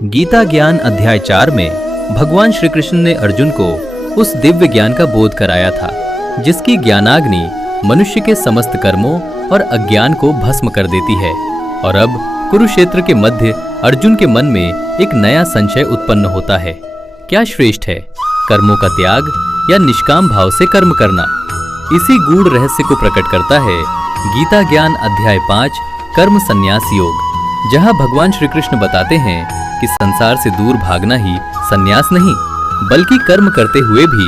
गीता ज्ञान अध्याय 4 में भगवान श्री कृष्ण ने अर्जुन को उस दिव्य ज्ञान का बोध कराया था जिसकी ज्ञानाग्नि मनुष्य के समस्त कर्मों और अज्ञान को भस्म कर देती है। और अब कुरुक्षेत्र के मध्य अर्जुन के मन में एक नया संशय उत्पन्न होता है। क्या श्रेष्ठ है, कर्मों का त्याग या निष्काम भाव से कर्म करना? इसी गूढ़ रहस्य को प्रकट करता है गीता ज्ञान अध्याय 5 कर्म संन्यास योग, जहां भगवान श्री कृष्ण बताते हैं कि संसार से दूर भागना ही संन्यास नहीं बल्कि कर्म करते हुए भी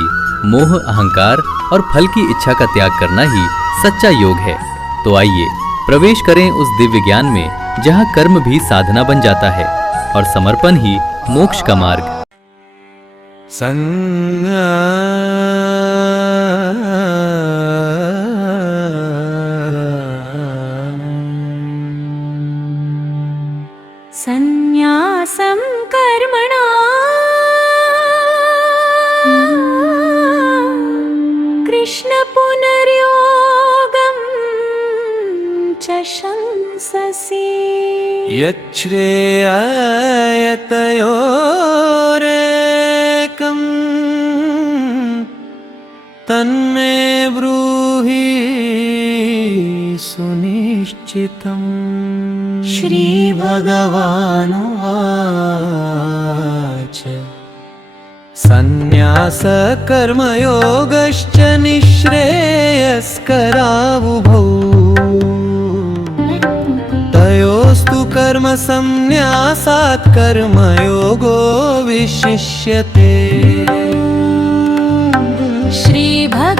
मोह, अहंकार और फल की इच्छा का त्याग करना ही सच्चा योग है। तो आइए प्रवेश करें उस दिव्य ज्ञान में जहां कर्म भी साधना बन जाता है और समर्पण ही मोक्ष का मार्ग। संन्यासं कर्मणा कृष्ण पुनर्योगं च शंससि यच्छ्रेयतयोरेकं तन्मे ब्रूहि सुनिश्चितम्। श्रीभगवानुवाच संन्यास कर्मयोगश्च निःश्रेयस्करावुभौ तयोस्तु कर्म संन्यासात् कर्मयोगो विशिष्यते। श्रीभगवानुवाच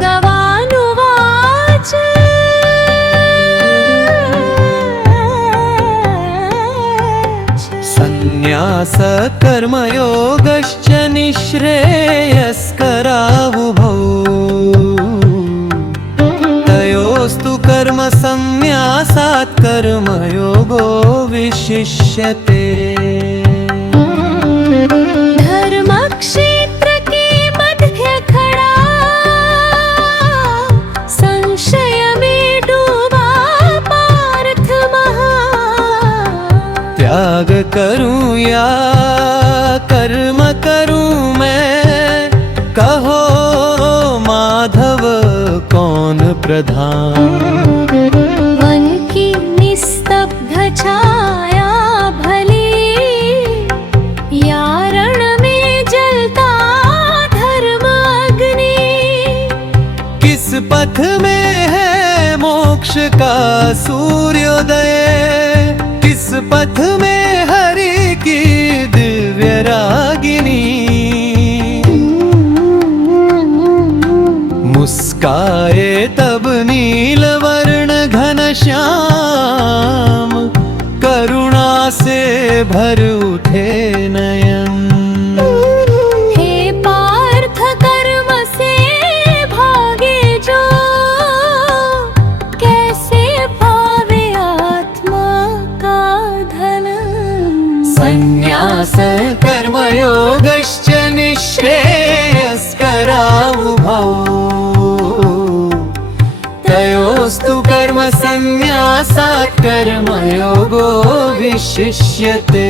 संन्यास कर्मयोगश्च निःश्रेयस्करावुभौ तयोस्तु कर्म संन्यासात् कर्मयोगो विशिष्यते। धर्मक्षेत्र के मध्य खड़ा संशय में डूबा पार्थ महा त्याग करूं या कर्म करूं मैं, कहो माधव कौन प्रधान। वन की निस्तब्ध छाया भली या रण में जलता धर्म अग्नि, किस पथ में है मोक्ष का सूर्योदय, किस पथ में हरि की दिव्य रागिनी। मुस्काए तब नीलवर्ण घनश्याम, करुणा से भर उठे नयन। हे पार्थ कर्म से भागे जो, कैसे पावे आत्मा का धन। संन्यास कर्मयोगश्च निःश्रेयस्करावुभौ तयोस्तु कर्म संन्यासात् कर्मयोगो विशिष्यते।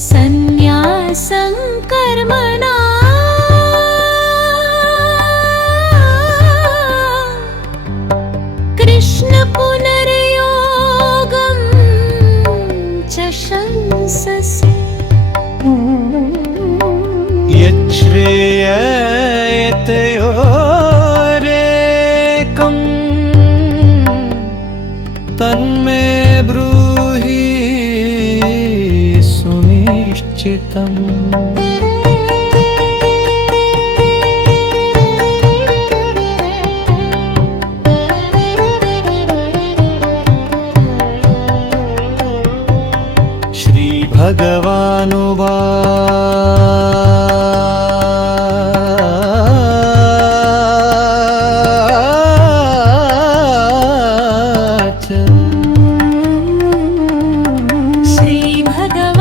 संन्यासं कर्मणा कृष्ण पुनर्योगं च शंससि। यच्छ्रेयतयोरेकं तन्मे ब्रूहि सुनिश्चितम्। भगवानुवाच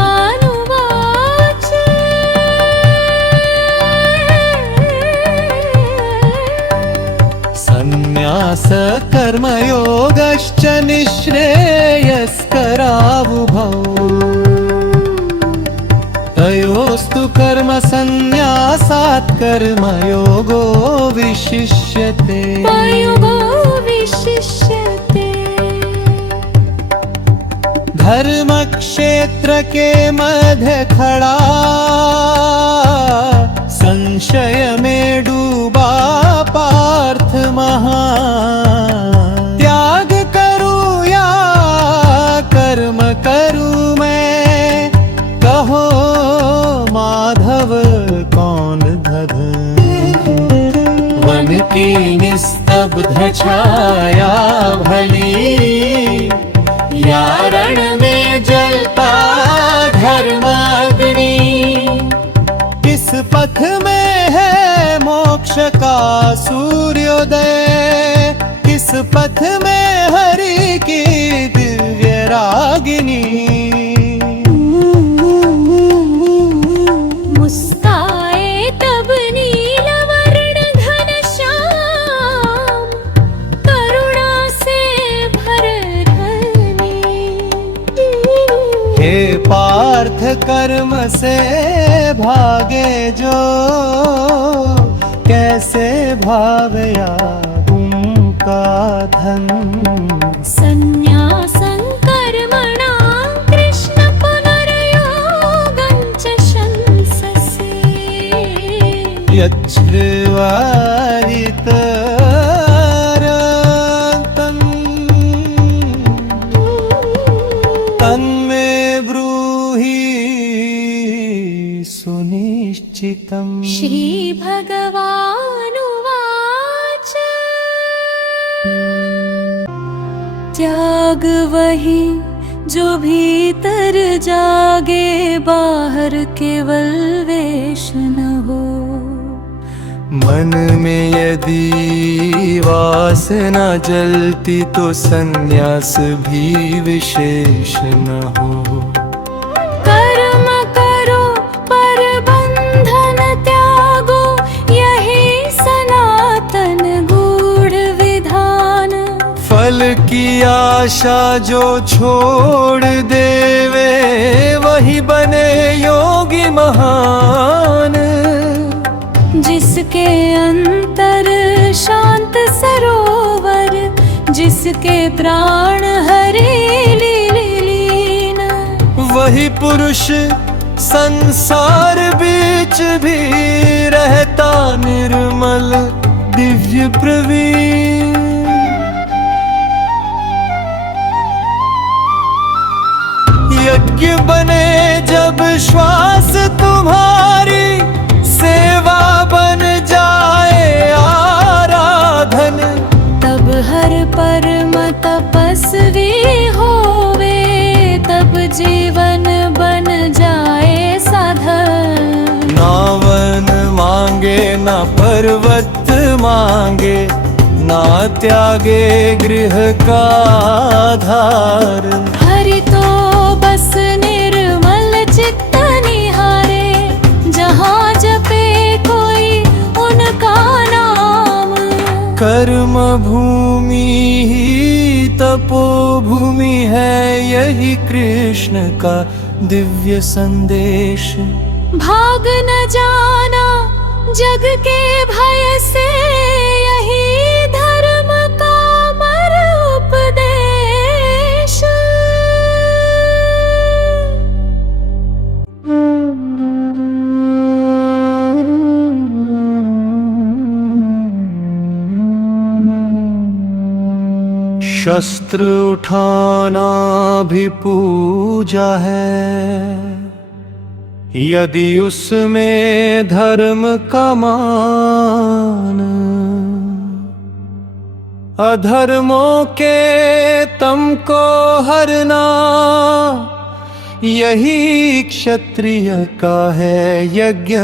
श्रीभगवानुवाच संन्यास कर्मयोगश्च निःश्रेयस्करावुभौ तयोस्तु कर्म संन्यासात् कर्मयोगो विशिष्यते योगो विशिष्यते। धर्म क्षेत्र के मध्य खड़ा संशय में डूबा पार्थ महान त्याग करूं या कर्म करूं मैं कहो माधव कौन धध वन की निस्तब्ध छाया भली या रण में जलता धर्माग्नि किस पथ में है मोक्ष का सूर्योदय किस पथ में हरि की दिव्य रागिनी मुस्काए तब नीलवर्ण घनश्याम करुणा से भर धनी। हे पार्थ कर्म से भागे जो कैसे भावया उनका धन संन्यासं कर्मणां कृष्ण पुनर्योगं च शंससे। यच्छ्रुवारितरतं तन्मे ब्रूहि सुनिश्चितम् श्रीभगवानुवाच त्याग वही जो भीतर जागे बाहर केवल वेश न हो। मन में यदि वासना जलती तो संन्यास भी विशेष न हो कर्म करो पर बंधन त्यागो यही सनातन गूढ़ विधान। फल की आशा जो छोड़ देवे वही बने योगी महान जिसके अंतर शांत सरोवर जिसके प्राण हरे लीन। वही पुरुष संसार बीच भी रहता निर्मल दिव्य प्रवीण। यज्ञ बने जब श्वास तुम्हारी सेवा बन जाए आराधन तब हर परम तपस्वी होवे तब जीवन बन जाए साधन। ना वन मांगे ना पर्वत मांगे ना त्यागे गृह का आधार। हरि तो बस निर्मल चित्त निहारे जहाँ जपे कोई उनका नाम। कर्म भूमि ही तपोभूमि है यही कृष्ण का दिव्य संदेश। भाग न जाना जग के भय से यही धर्म का मर उपदेश। शस्त्र उठाना भी पूजा है यदि उसमें धर्म का मान। अधर्मों के तम को हरना यही क्षत्रिय का है यज्ञ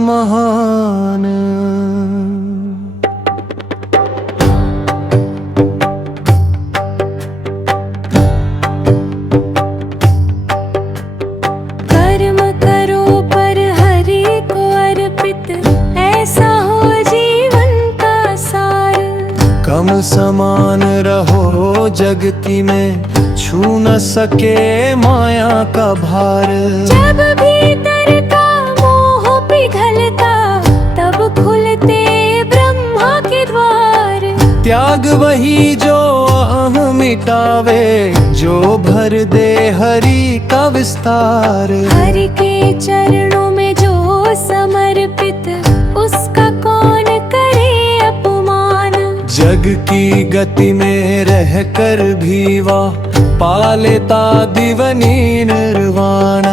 महान। कर्म करो पर हरि को अर्पित, ऐसा हो जीवन का सार। कम समान रहो जगती में, छू न सके माया का भार। जब भीतर का मोह पिघलता, तब खुलते ब्रह्मा के द्वार। त्याग वही जो अहम मिटावे, जो भर दे हरि का विस्तार। हरि के चरणों में जो समर्पित, उसका कौन करे अपमान। जग की गति में रह कर भी वह पा लेता दिवनी निर्वाण।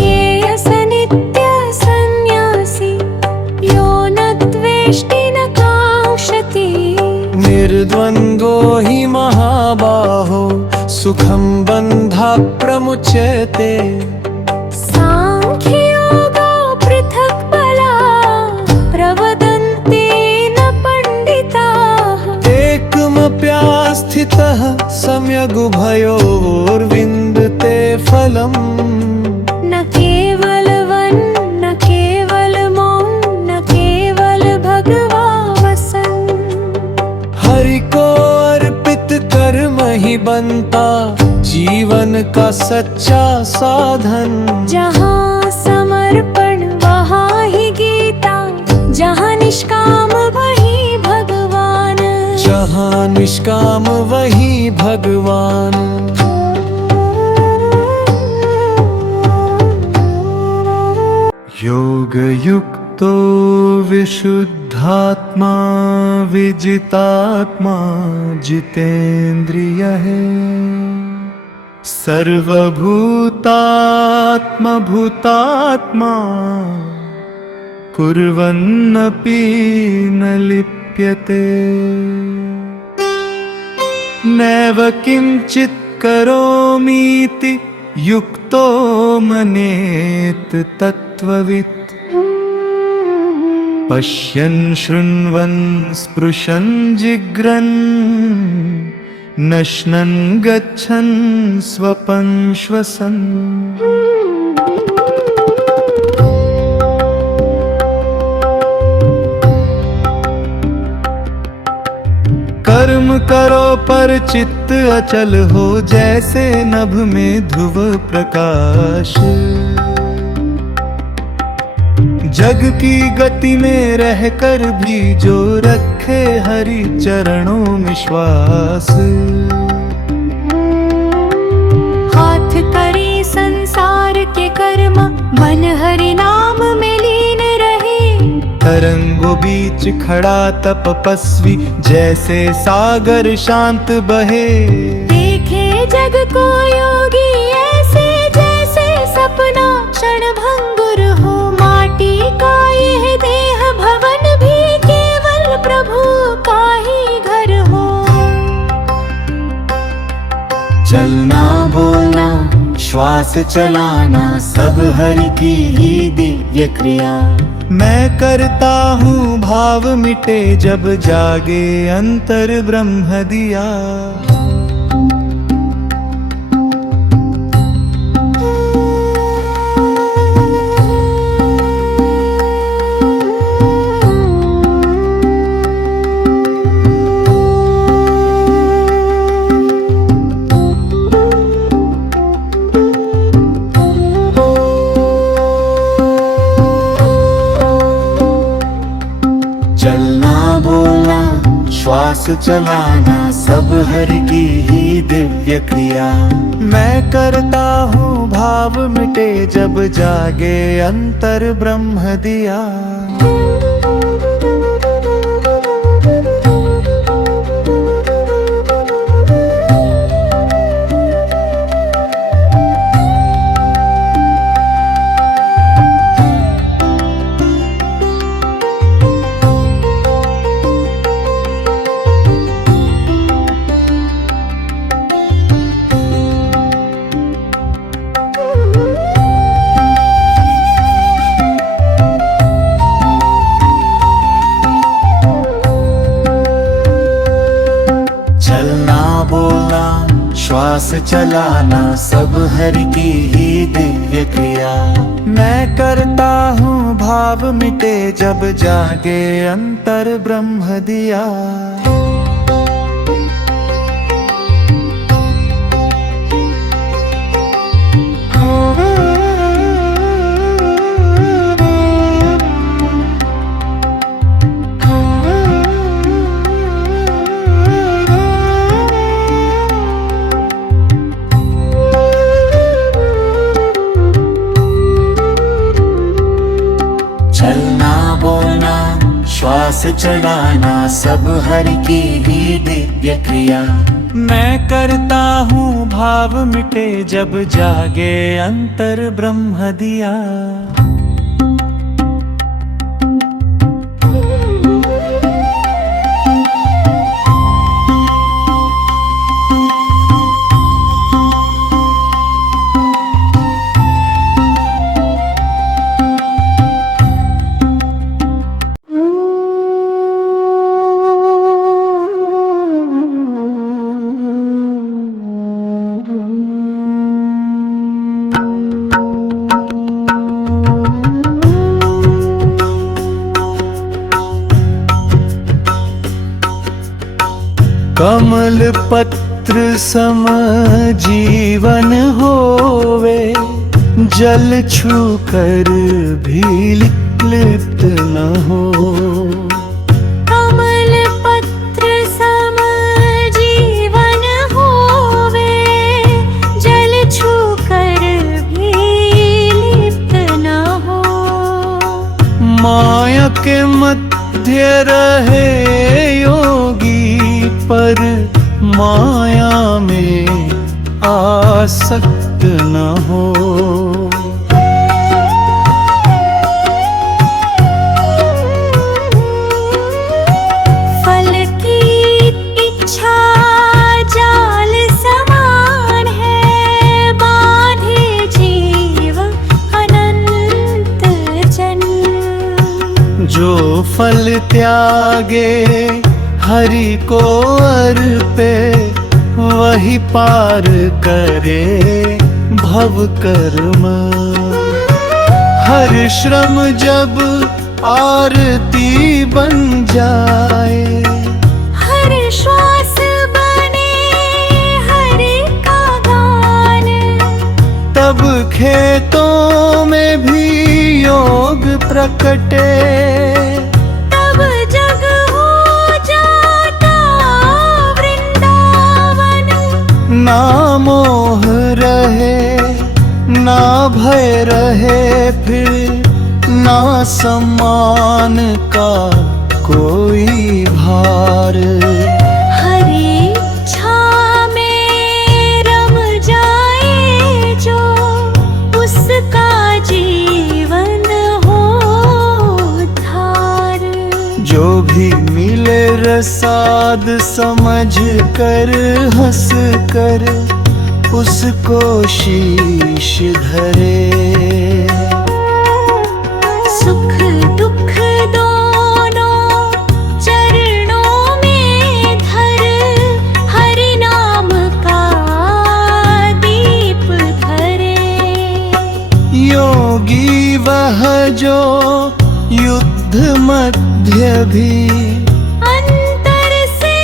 ये असनित्य सन्यासी, यो न द्वेष्टि न कांक्षति। निर्द्वन्द्वो हि महाबाहो, सुखं बन्धा प्रमुच्यते। सांख्ययोगो पृथक् बला, प्रवदन्ति न पंडिताः। एकमप्यास्थितः सम्यगुभयोर्विन्दते फलम्। न केवल वन, न केवल मौन, न केवल भगवावसन। हरि को अर्पित कर्म ही बनता जीवन का सच्चा साधन। जहाँ समर्पण वहाँ ही गीता, जहाँ निष्काम वही भगवान। जहाँ निष्काम वही भगवान। योग युक्तो विशुद्धात्मा, विजितात्मा जितेन्द्रिय है। सर्वभूतात्मा भूतात्मा, कुर्वन्नपि न लिप्यते। नैव किंचित् करोमीति युक्तो मनेत तत्त्ववित्। पश्यन् शृण्वन् स्पृशन् जिघ्रन्, नश्नन् गच्छन् स्वपन् श्वसन्। कर्म करो पर चित्त अचल हो, जैसे नभ में ध्रुव प्रकाश। जग की गति में रहकर भी जो रखे हरि चरणों में श्वास। हाथ करे संसार के कर्म, मन हरि नाम में लीन रहे। तरंगों बीच खड़ा तपस्वी, जैसे सागर शांत बहे। देखे जग को योगी ऐसे, जैसे सपना क्षण भंगुर हो। माटी का यह देह भवन भी केवल प्रभु का ही घर हो। चलना बोलना श्वास चलाना, सब हरि की ही दिव्य क्रिया। मैं करता हूँ भाव मिटे, जब जागे अंतर ब्रह्म दिया। चलना बोलना श्वास चलाना, सब हरि की ही दिव्य क्रिया। मैं करता हूँ भाव मिटे, जब जागे अंतर ब्रह्म दिया। चलाना सब हरि की ही दिव्य क्रिया। मैं करता हूँ भाव मिटे जब जागे अंतर ब्रह्म दिया। चलना बोलना श्वास चलाना सब हरि की ही दिव्य क्रिया। मैं करता हूँ भाव मिटे जब जागे अंतर ब्रह्म दिया। कमल पत्र सम जीवन होवे, जल छू कर भी लिप्त न हो। कमल पत्र सम जीवन होवे, जल छू कर भी लिप्त न हो। माया के मध्य रहे योगी, पर माया में आसक्त न हो। फल की इच्छा जाल समान है, बांधे जीव अनंत जन्म। जो फल त्यागे हरि को अर्पे, वही पार करे भव कर्म। हर श्रम जब आरती बन जाए, हर श्वास बने हरि का गान। तब खेतों में भी योग प्रकटे, तब जग ना मोह रहे ना भय रहे, फिर ना सम्मान का कोई भार। हरि इच्छा में रम जाए जो, उसका जीवन हो धार। जो भी मिले रसाद समझ कर हंस कर, उसको शीश धरे। सुख दुख दोनों चरणों में धर, हरि नाम का दीप धरे। योगी वह जो युद्ध मध्य भी, अंतर से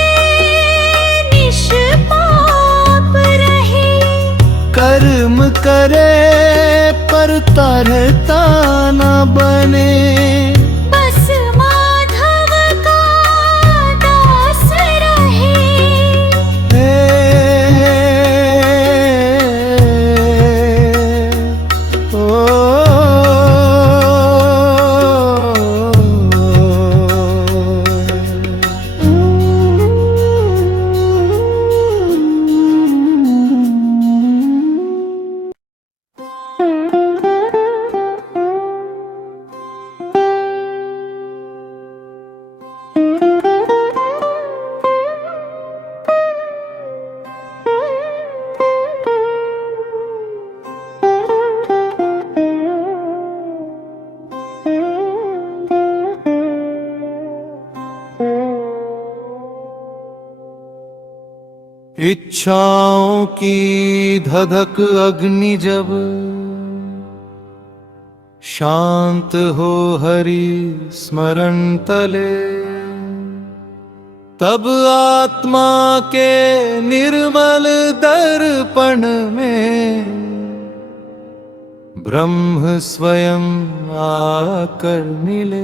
निष्पाप रहे। कर्म करे पर तरता न बने, बस माधव का दास रहे। इच्छाओं की धधक अग्नि जब शांत हो हरि स्मरण तले, तब आत्मा के निर्मल दर्पण में ब्रह्म स्वयं आकर मिले।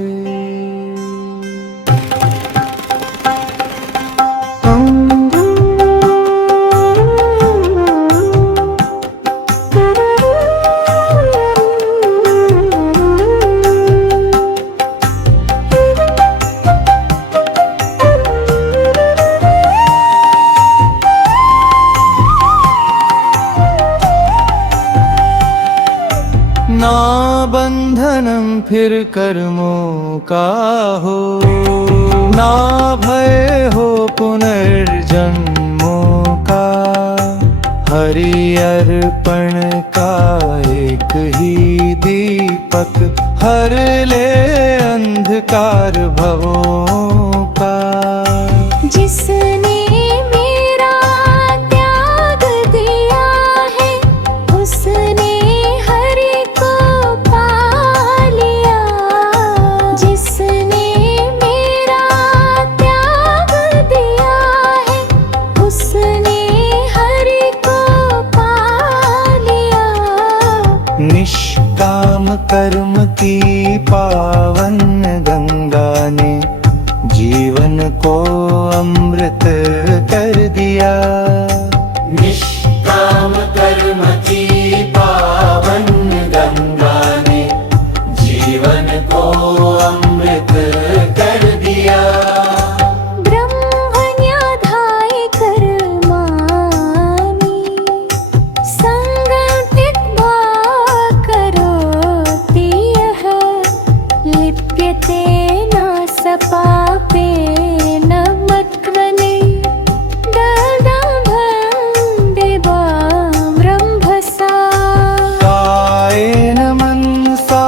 ना बंधनम फिर कर्मों का हो, ना भय हो पुनर्जन्मों का। हरि अर्पण का एक ही दीपक हर ले अंधकार भवों का। जिसने मेरा त्याग दिया है, उसने हरि को पा लिया। जिसने मेरा त्याग दिया है, उसने हरि को पा लिया। निष्काम कर्म की पावन गंगा ने जीवन को अमृत कर दिया। निष्काम कर्म की पावन गंगा ने जीवन को अमृत कर दिया। ब्रह्मण्याधाय कर्माणि संगठित करोति यः, लिप्यते न स पापेन मत्वने, ददाभं देवामृम्भसा। कायेन मनसा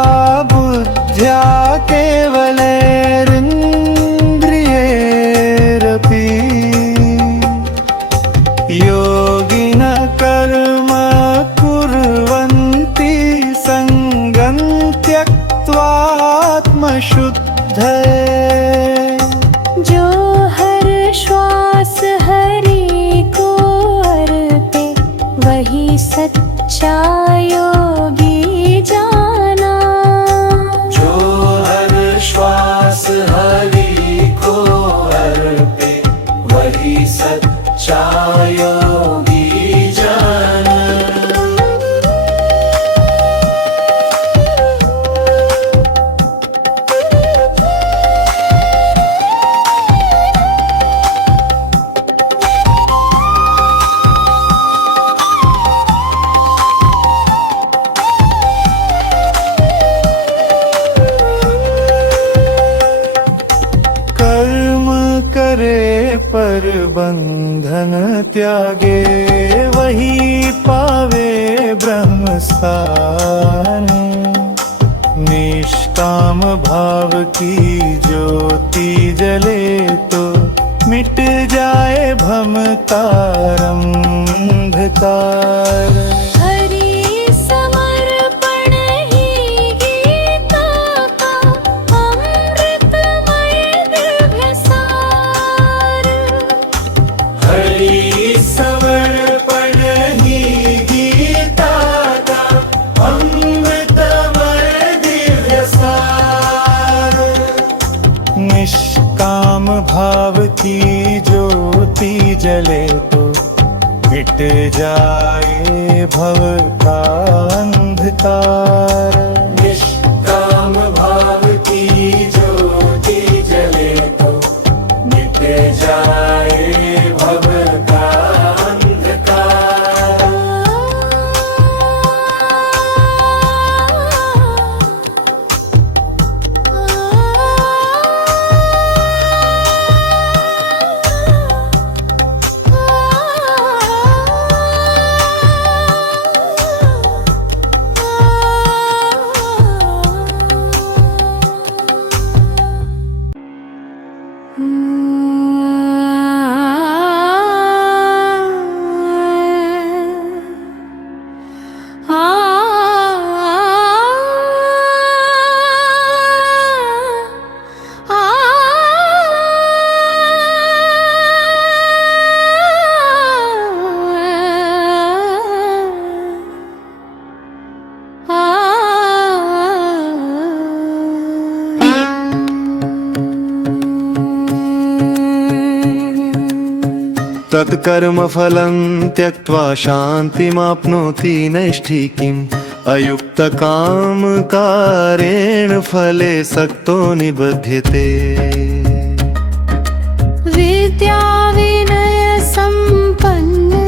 बुद्ध्या केवलैरिन्द्रियैरपि योगिनः कर्म कुर्वन्ति सङ्गं त्यक्त्वा आत्मशुद्धये। जो हर श्वास हरि को अर्पे, वही सच्चा योगी जाना। जो हर श्वास हरि को अर्पे, वही सच्चा योगी जाना। कर्म करे पर बंधन त्यागे, वही पावे ब्रह्म स्थान। निष्काम भाव की ज्योति जले तो मिट जाए भमकार अंधकार। हरि समर्पण ही गीता का अमृतमय दिव्य सार। हरि समर्पण ही गीता का अमृतमय दिव्य सार। निष्काम भाव की ज्योति जले तो मिट जाए भव का अंधकार। निष्काम भाव की ज्योति जले तो मिट जाए भव का अंधकार। तत्कर्मफलं त्यक्त्वा शान्तिमाप्नोति नैष्ठिकीम् अयुक्तकामकारेण फले सक्तो निबध्यते। विद्या विनय संपन्ने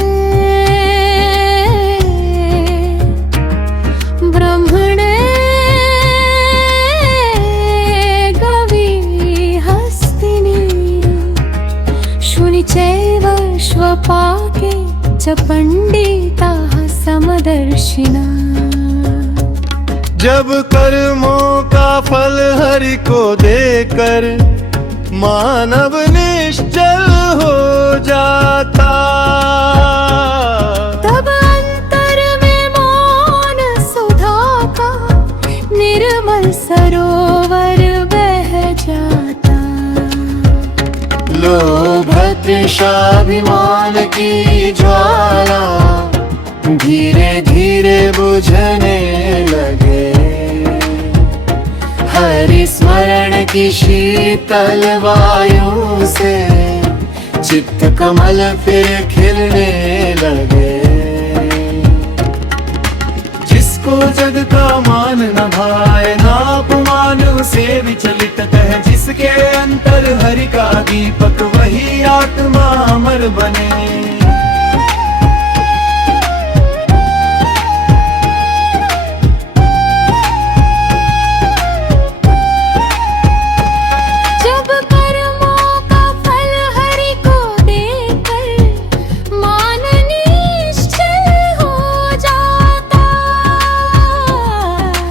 ब्रह्मणे गविहस्तिनि शुनि चैव श्वपाके च पंडिताः समदर्शिनः। जब कर्मों का फल हरि को देकर मानव निश्चल हो जाता, तब अंतर में मौन सुधा का निर्मल सरोवर बह जाता। लोभ तृषाभिमान की ज्वाला धीरे धीरे बुझने लगे। हरि स्मरण की शीतल वायु से चित्त कमल फिर खिलने लगे। जिसको जग का मान न भाए नापमान उसे विचलित कह। जिसके अंतर हरि का दीपक वही आत्मा अमर बने।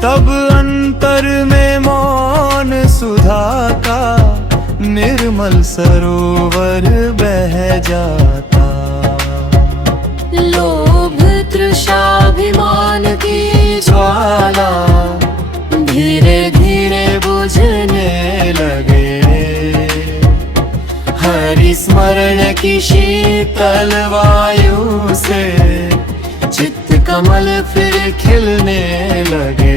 तब अंतर में मौन सुधा का निर्मल सरोवर बह जाता। लोभ तृषाभिमान की ज्वाला धीरे धीरे बुझने लगे। हरि स्मरण की शीतल वायु से चित्त कमल फिर खिलने लगे।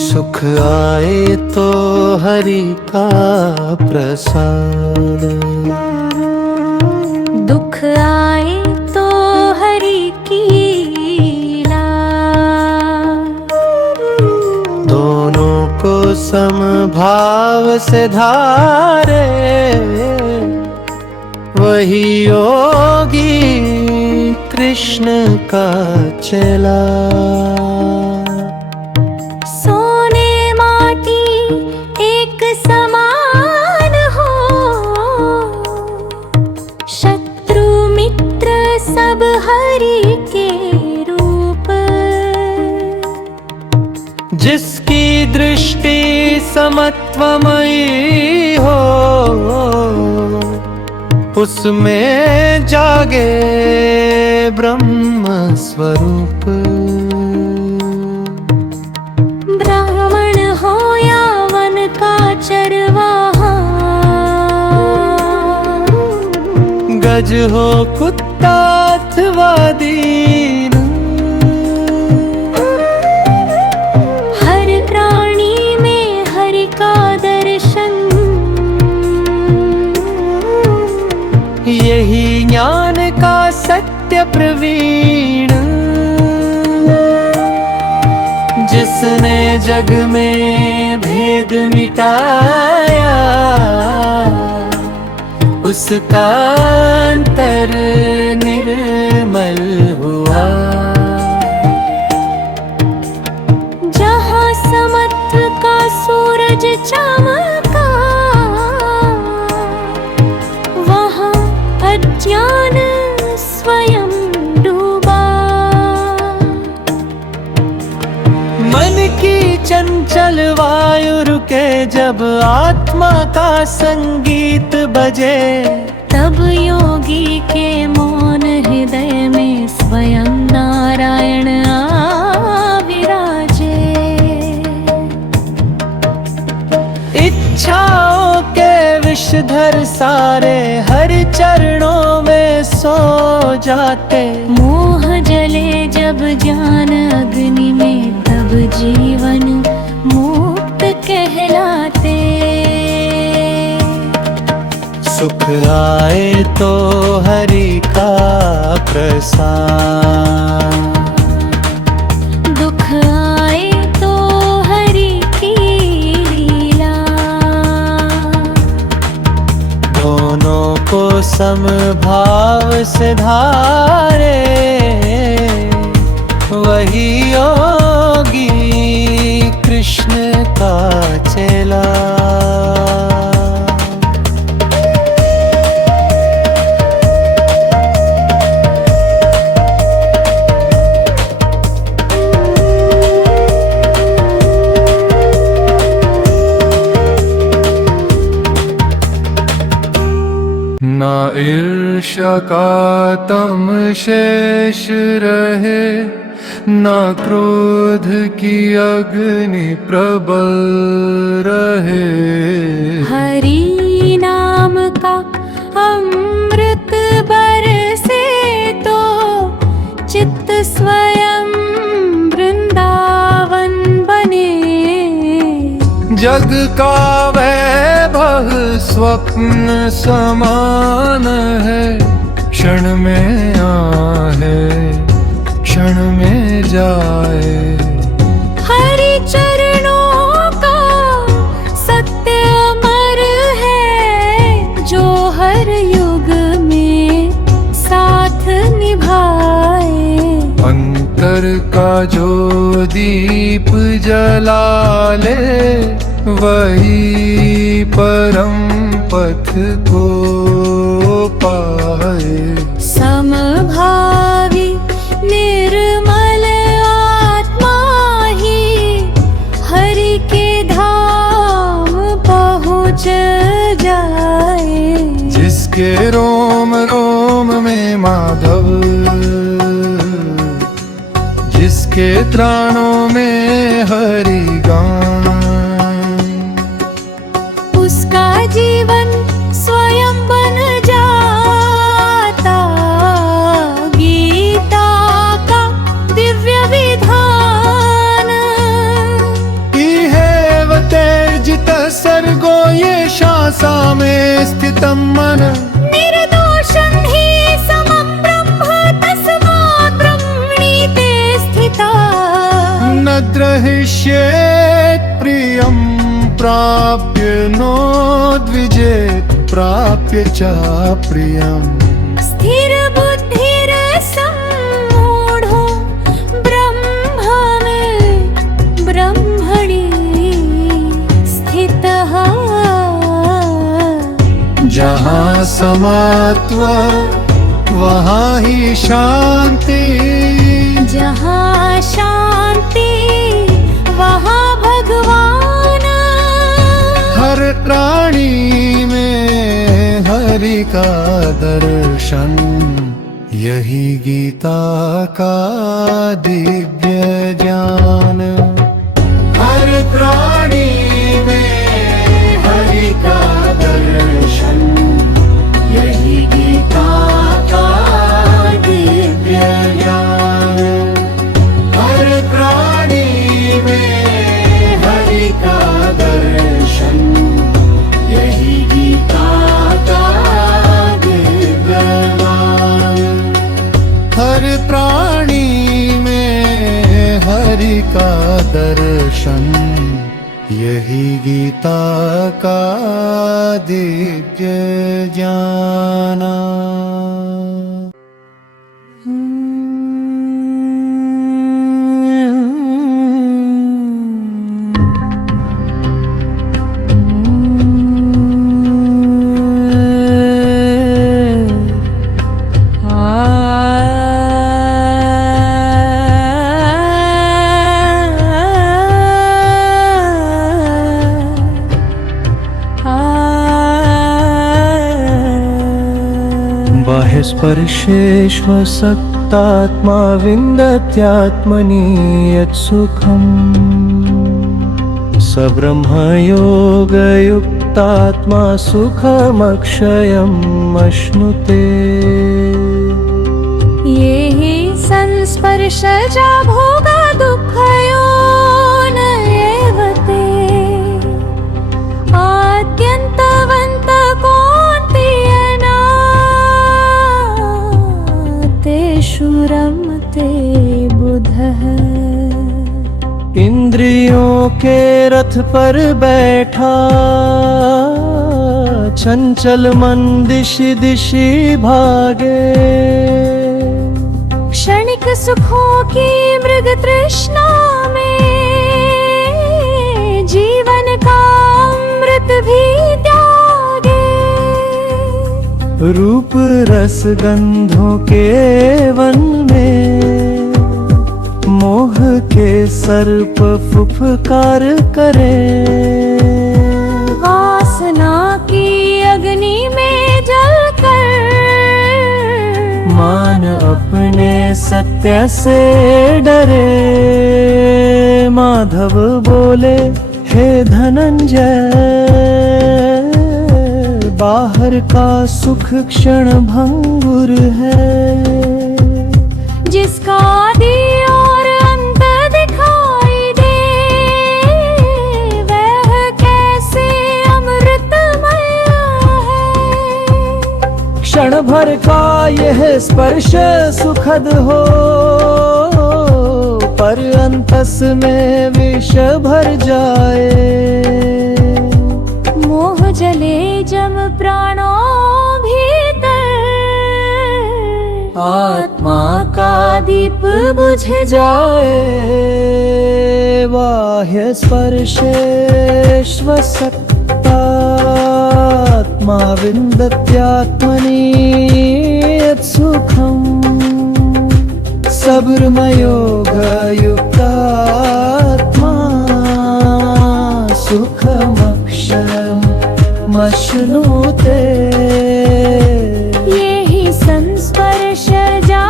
सुख आए तो हरि का प्रसाद, दुख आए तो हरि की लाज। दोनों को समभाव से धारे वही योगी कृष्ण का चेला। सब हरि के रूप, जिसकी दृष्टि समत्वमयी हो उसमें जागे ब्रह्म स्वरूप। ब्राह्मण हो या वन का चरवाहा, गज हो कुत्ता अथवा दीन, हर प्राणी में हरि का दर्शन। यही ज्ञान का सत्य प्रवीण, जिसने जग में भेद मिटाया उसका अंतर निर्मल हुआ। जहाँ समत्व का सूरज चमका, वहाँ अज्ञान स्वयं डूबा। मन की चंचल वायु रुके जब आत्मा का संगीत बजे, तब योगी के मौन स्वयं नारायण विराजे। इच्छाओं के विषधर सारे हरि चरणों में सो जाते। मोह जले जब ज्ञान अग्नि में, तब जीवन मुक्त कहलाते। सुख आए तो हरि का प्रसाद, दुख आए तो हरि की लीला। दोनों को समभाव से धारे, वही योगी कृष्ण का चेला। ना ईर्ष्या का तम शेष रहे, ना क्रोध की अग्नि प्रबल रहे। हरि नाम का अमृत बरसे तो चित्त स्वयं वृंदावन बने। जग का वैभव स्वप्न समान है, क्षण में आहे क्षण में जाए। हरि चरणों का सत्य अमर है, जो हर युग में साथ निभाए। अंतर का जो दीप जला ले, वही परम पथ को पाए। समभावी निर्मल आत्मा ही हरि के धाम पहुँच जाए। जिसके रोम रोम में माधव, जिसके त्राणों में हरि गान, उसका जीवन स्वयं बन जाता। गीता का दिव्य विधान। इहेव तेर्जित सर्गो ये शासा में स्थितं मन। निर्दोषं हि समं ब्रह्म, तस्मात् ब्रह्मणि ते स्थिता। न द्रहिष्येत् प्रियं प्राप्य नो द्विजेत् प्राप्य च प्रियम्। स्थिर बुद्धिर सम्मूढो ब्रह्म में ब्रह्मणि स्थितः। जहाँ समत्व वहाँ ही शांति, जहाँ शांति वहाँ भगवान। हर प्राणी में हरि का दर्शन, यही गीता का दिव्य ज्ञान। हर प्राणी में हरि का दर्शन, यही गीता का दिव्य ज्ञान। हर प्राणी में हरि का दर्शन, यही गीता का दिव्य ज्ञान। हर प्राणी में हरि का दर्शन, यही गीता का दिव्य ज्ञान। बाह्यस्पर्शे श्वसक्तात्मा विन्दत्यात्मनि यत्सुखम् स ब्रह्मयोगयुक्तात्मा सुखमक्षयम् अश्नुते। ये हि संस्पर्शजा भोगा दुःखयो न एव ते आद्यन्तवन्त कौन्तेयना तेषु रमते बुधः। इंद्रियों के रथ पर बैठा चंचल मन दिशि दिशि भागे। क्षणिक सुखों की मृग तृष्णा में जीवन का अमृत भी त्यागे। रूप रस गंधों के वन में मोह के सर्प फुफकार करे। वासना की अग्नि में जलकर मान अपने सत्य से डरे। माधव बोले हे धनंजय, बाहर का सुख क्षण भंगुर है। जिसका आदि और अंत दिखाई दे वह कैसे अमृतमय है। क्षण भर का यह स्पर्श सुखद हो पर अंतस में विष भर जाए। मोह जले जम प्राणों भीतर आत्मा का दीप बुझ जाए। बाह्य स्पर्शे श्वसक्तात्मा विन्दत्यात्मनि यत्सुखम् स ब्रह्मयोगयुक्तात्मा सुखमक्षयम् अश्नुते। ये हि संस्पर्शजा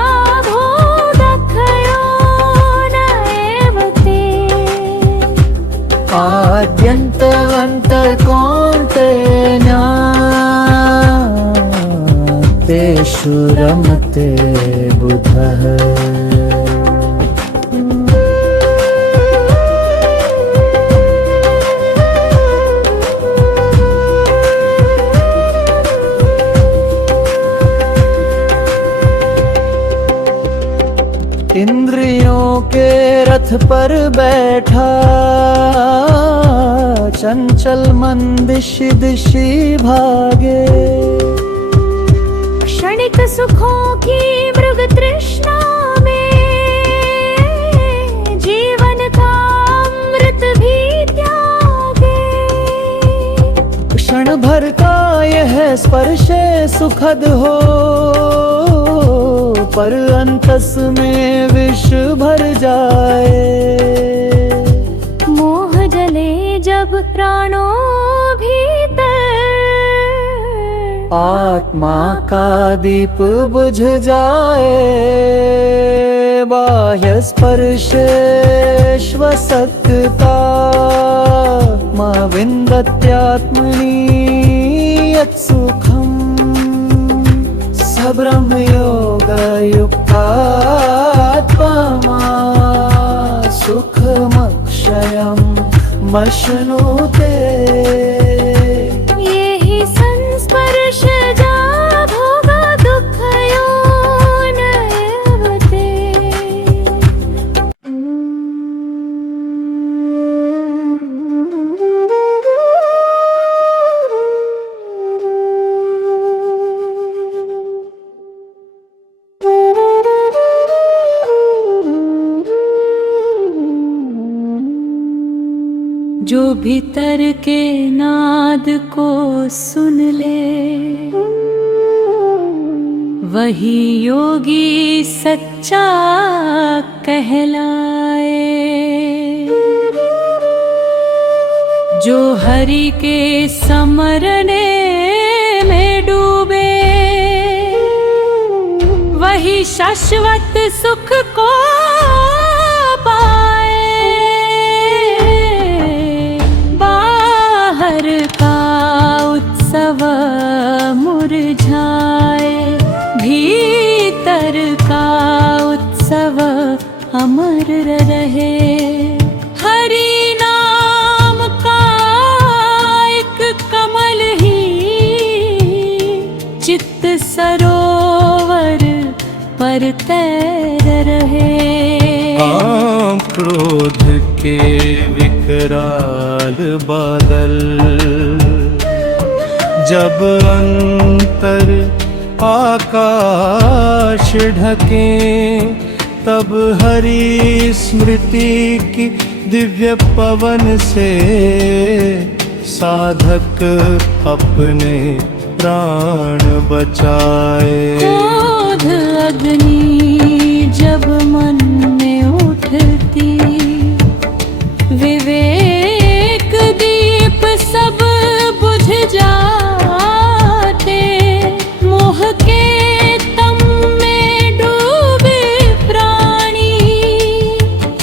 भोगक्षयो न एव ते आद्यन्तवन्त कौन्तेया तेषु रमते बुधः। इंद्रियों के रथ पर बैठा चंचल मन दिशि दिशि भागे। क्षणिक सुखों की मृग तृष्णा में जीवन का अमृत भी त्यागे। क्षण भर का यह स्पर्श सुखद हो पर अंतस में विष भर जाए। मोह जले जब प्राणों भीतर आत्मा का दीप बुझ जाए। बाह्य स्पर्शे श्वसक्तात्मा विन्दत्यात्मनि यत्सुखम् स ब्रह्मयोगयुक्तात्मा सुखमक्षयम् अश्नुते। ये हि संस्पर्शजा भोगा दुःखयो न एव ते जो भीतर के नाद को सुन ले वही योगी सच्चा कहलाए। जो हरि के समरने में डूबे वही शाश्वत सुख को पाए। बाहर का उत्सव मुरझाए, भीतर का उत्सव अमर रहे। हरि नाम का एक कमल ही चित्त सरोवर पर तैर रहे। काम क्रोध के विकराल बादल जब अंतर आकाश ढके, तब हरि स्मृति की दिव्य पवन से साधक अपने प्राण बचाए। क्रोध अग्नि जब मन में उठती, विवेक दीप सब बुझ जाते। मोह के तम में डूबे प्राणी,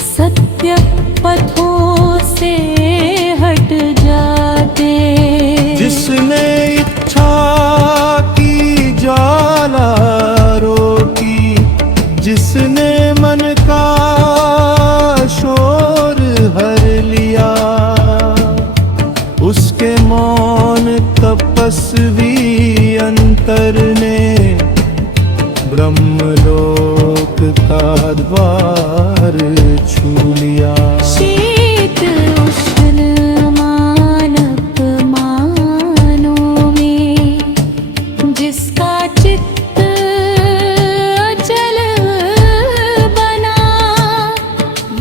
सत्य पथों से हट जाते। जिसने इच्छा की ज्वाला रोकी, जिसने मन का शोर हर लिया, उसके मौन तपस्वी अंतर ने ब्रह्मलोक का द्वार छू लिया। शीत उष्ण मानव मानों में जिसका चित्त अचल बना,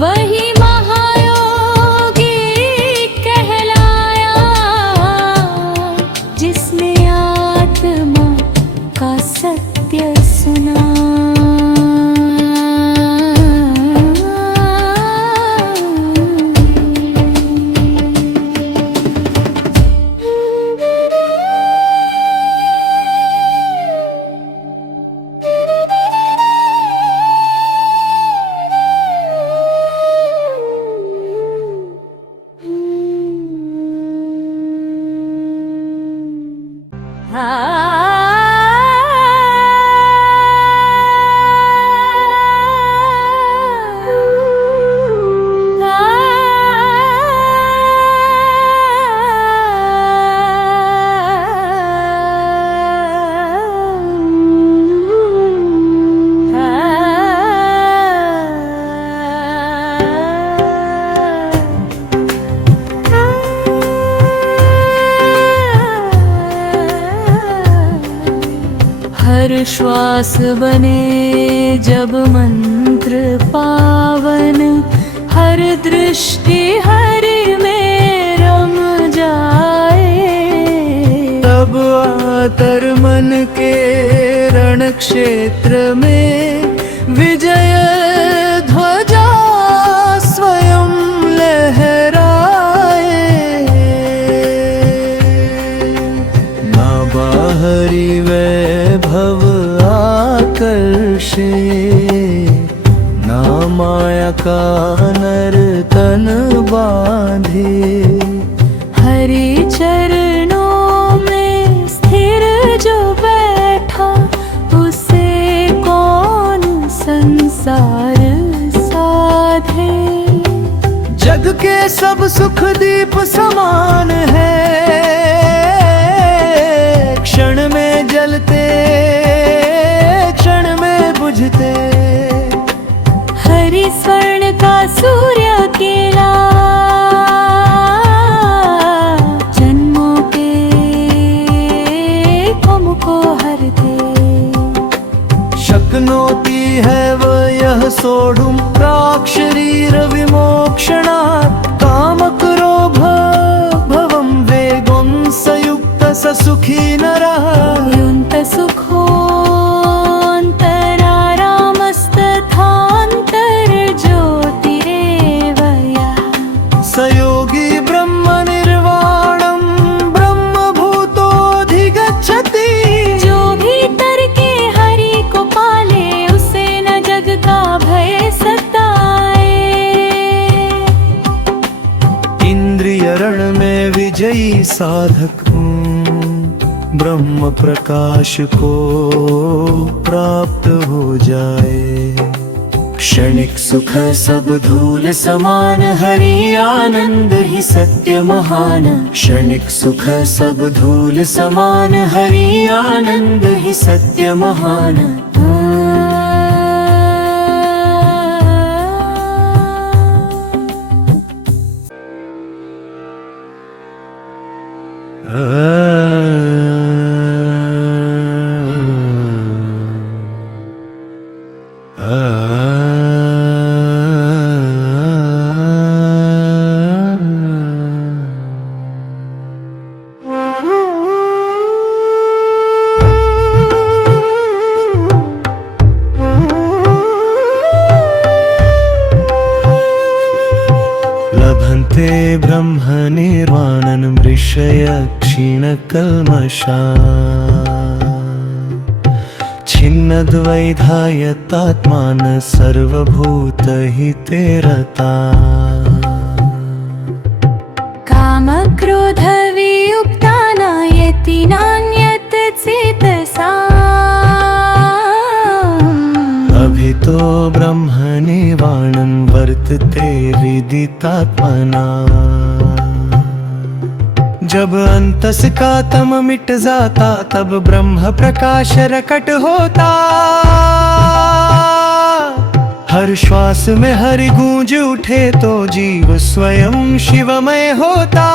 वही महायोगी कहलाया। जिसने आत्मा का सत्य सुना। हर श्वास बने जब मंत्र पावन, हर दृष्टि हरि में रम जाए। तब आतर मन के रण क्षेत्र में विजय ध्वजा स्वयं लहराए। ना बाहरी वैभव आकर्षे, ना माया का नर्तन बांधे। हरि चरणों में स्थिर जो बैठा, उसे कौन संसार साधे। जग के सब सुख दीप समान है, क्षण में जलते क्षण में बुझते। हरि स्वर्ण का सूर्य केला, जन्मों के गम को हरते। शक्नोति है वह यह सोढुं प्राक् शरीर विमोक्षणा। कामक्रोध भवं वेगं संयुक्त स सुखी नरः। युक्त सुखोऽन्तरारामस्तथान्तर ज्योतिरेव यः। स योगी ब्रह्म निर्वाणं ब्रह्मभूतोऽधिगच्छति। जो भीतर के हरि को पाले, उस विजयी साधक हूँ, ब्रह्म प्रकाश को प्राप्त हो जाए। क्षणिक सुख सब धूल समान, हरि आनंद ही सत्य महान। क्षणिक सुख सब धूल समान, हरि आनंद ही सत्य महान। लभन्ते ब्रह्म निर्वाणं मृषय क्षीणकल्मषा, छिन्नद्वैधायतात्मान सर्वभूतहिते रता। कामक्रोध वियुक्तानायति नान्यत् चेतसा, अभितो ब्रह्म निर्वाणं वर्तते विदितात्मना। जब अंतस का तम मिट जाता, तब ब्रह्म प्रकाश प्रकट होता। हर श्वास में हरि गूंज उठे तो जीव स्वयं शिवमय होता।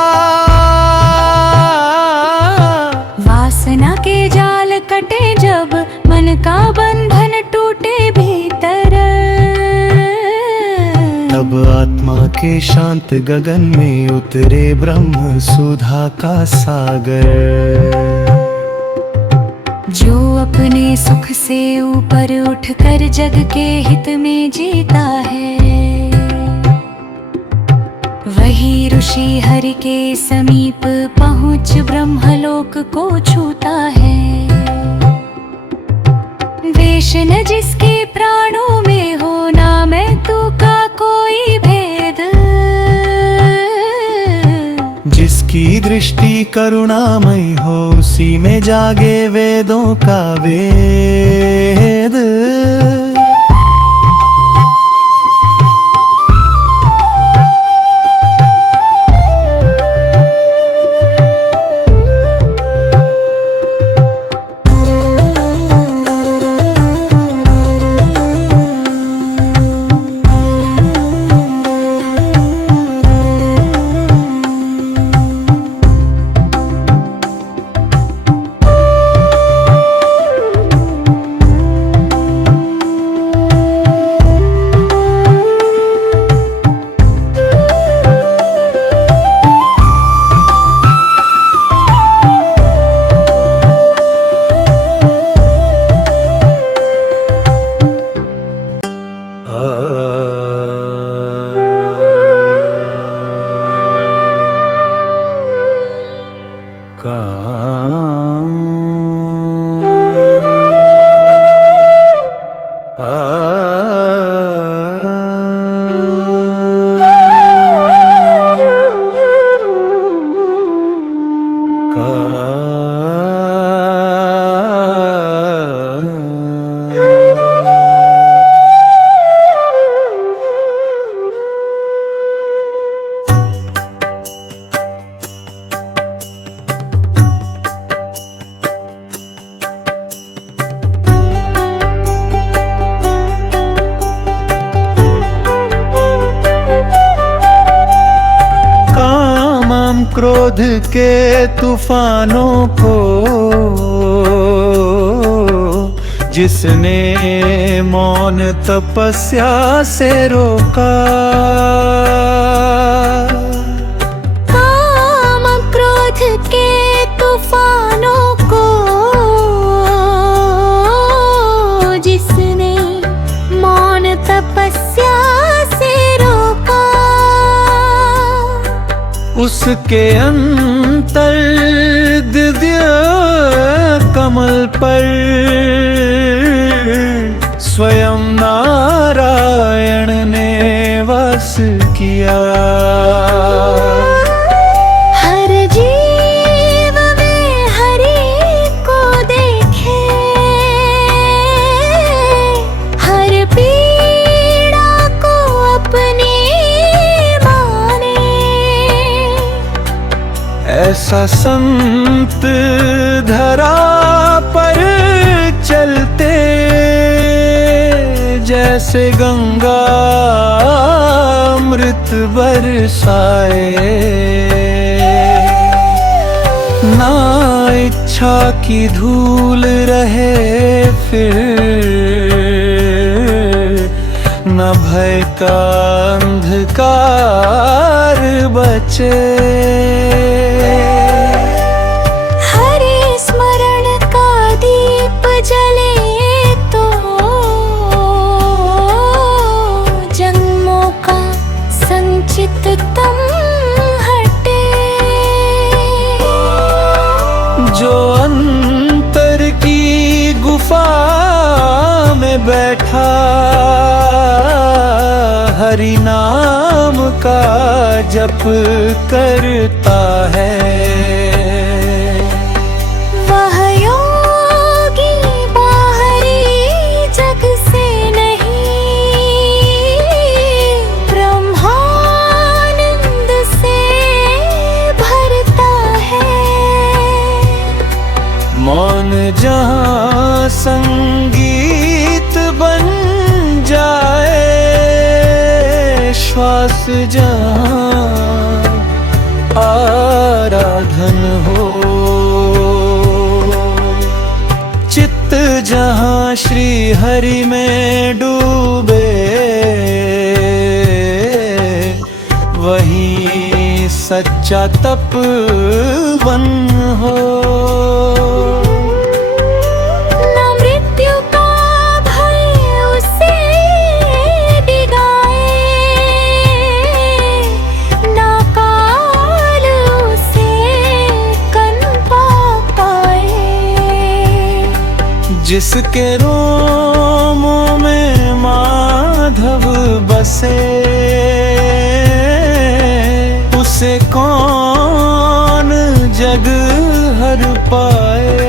वासना के जाल कटे जब मन का बंधन टूटे भीतर, तब आत्मा के शांत गगन में उतरे ब्रह्म सुधा का सागर। जो अपने सुख से ऊपर उठकर जग के हित में जीता है, वही ऋषि हरि के समीप पहुँच ब्रह्मलोक को छूता है। द्वेष न जिसके प्राणों में हो, ना मैं तू का कोई भेद, जिसकी दृष्टि करुणामयी हो, उसी में जागे वेदों का वेद। क्रोध के तूफानों को जिसने मौन तपस्या से रोका, काम क्रोध के तूफानों को जिसने मौन तपस्या से रोका, उसके अंतर दिव्य कमल पर स्वयं नारायण ने वास किया। हर ऐसा संत धरा पर चलते जैसे गंगा अमृत बरसाए। ना इच्छा की धूल रहे फिर, न भय का अंधकार बचे। हरि स्मरण का दीप जले तो जन्मों का संचित तम हटे। जो अंतर की गुफा में बैठा हरि नाम का जप करता है, वह योगी बाहरी जग से नहीं, ब्रह्मानंद से भरता है। मौन जहाँ संगीत बन जाए, श्वास जहाँ आराधन हो, चित्त जहाँ श्री हरि में डूबे, वहीं सच्चा तपवन हो। ना मृत्यु का भय उसे डिगाए, ना काल उसे कनपा पाए। जिसके रोमों में माधव बसे, उसे कौन जग हर पाए।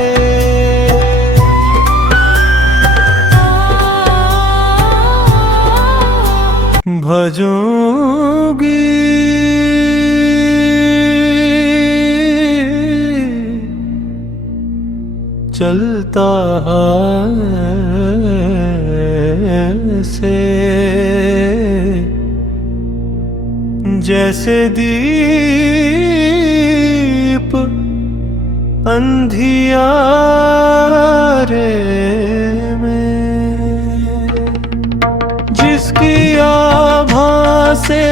भजोगी चलता से जैसे दीप अंधियारे में, जिसकी आभा से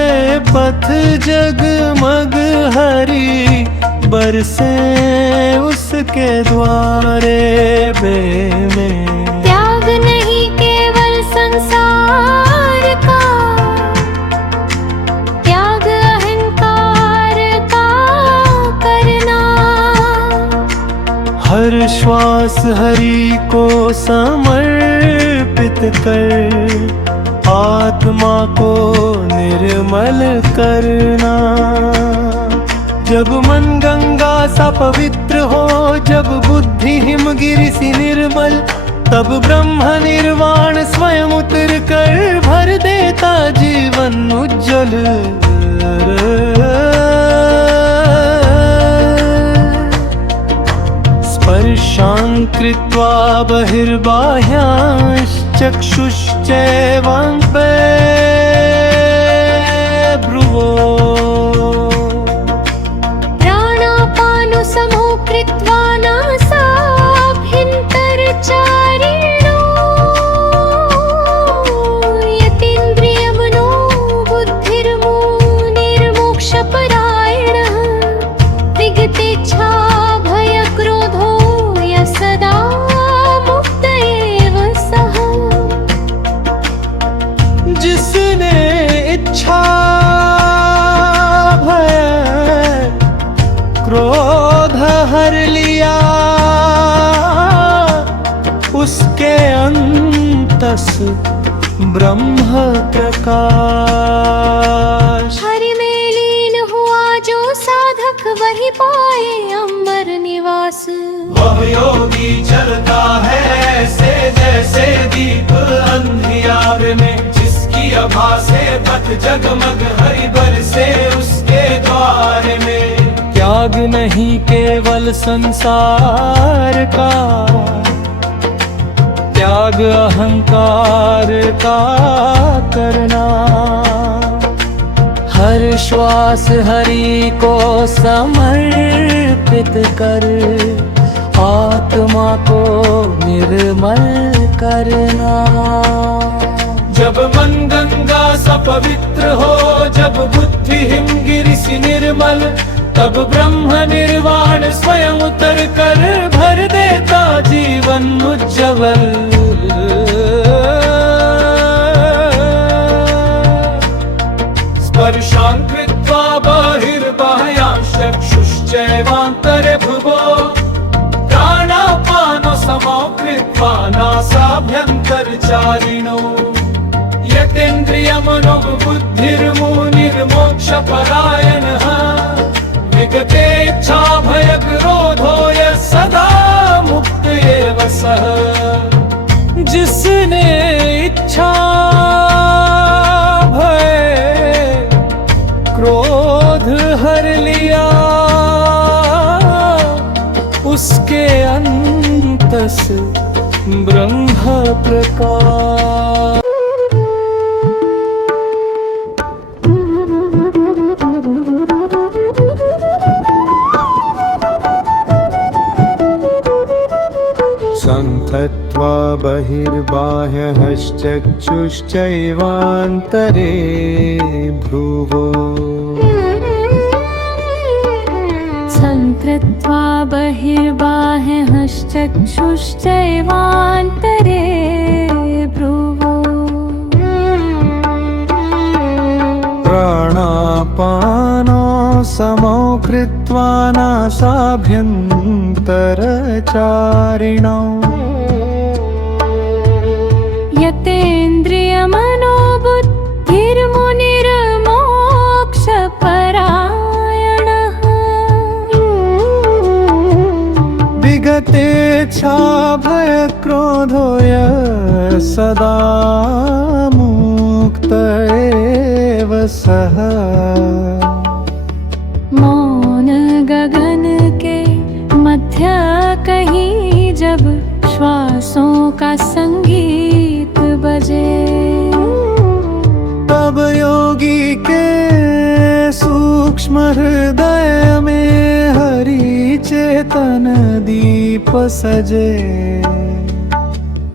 पथ जगमग हरी बरसे उसके द्वारे में। त्याग नहीं केवल संसार का, त्याग अहंकार का करना। हर श्वास हरि को समर्पित कर, आत्मा को निर्मल करना। जब मन गंगा सा पवित्र हो, जब बुद्धि हिमगिरि सी निर्मल, तब ब्रह्म निर्वाण स्वयं उतर कर भर देता जीवन उज्जवल। स्पर्शां कृत्वा बहिर्बाह्यांश्चक्षुश्चैवान्ते भ्रुवो, प्राणापानसमो कृत्वा नासाभ्यन्तरचारिणो, यतीन्द्रियमनो बुद्धिर्मुनिर्मोक्षपरायणः, विगतेच्छा भयक्रोधो यः सदा मुक्त एव सः। जिसने इच्छा भय क्रोध हर लिया, उसके अंतस ब्रह्म प्रकाश। हरि में लीन हुआ जो साधक, वही पाए अमर निवास। वह योगी चलता है ऐसे जैसे दीप अंधियार में, जिसकी आभा से पथ जगमग हरि बरसे उसके द्वार में। क्या त्याग नहीं केवल संसार का, त्याग अहंकार का करना। हर श्वास हरि को समर्पित कर आत्मा को निर्मल करना। जब मन गंगा सा पवित्र हो, जब बुद्धि हिमगिरि सी निर्मल, तब ब्रह्म निर्वाण स्वयं उतर कर भर देता जीवन उज्ज्वल। स्पर्शान् कृत्वा बहिर्बाह्यां चक्षुश्चैवान्तरे भ्रुवो, प्राणापानो समौ कृत्वा नासाभ्यन्तरचारिणो। यतेन्द्रियमनोबुद्धिर्मुनिर्मोक्षपरायणः, विगतेच्छा भयक्रोधो यः सदा मुक्त एव सः। जिसने इच्छा भय क्रोध हर लिया, उसके अंतस ब्रह्म प्रकाश। संथत्वा बहिर्बाह्यश्चक्षुश्चैवान्तरे भ्रुवो। संकृत्वा बहिर्बाह्यश्चक्षुश्चैवान्तरे भ्रुवो। प्राणापानो समौ कृत्वा नासाभ्यन्तरचारिणौ। यतेन्द्रियमनोबुद्धिर्मुनिर्मोक्षपरायणः, विगतेच्छा भयक्रोधो यः सदा मुक्त एव सः। मौन गगन के मध्य कहीं जब श्वासों का संगीत बजे, तब योगी के सूक्ष्म हृदय में हरि चेतन दीप सजे।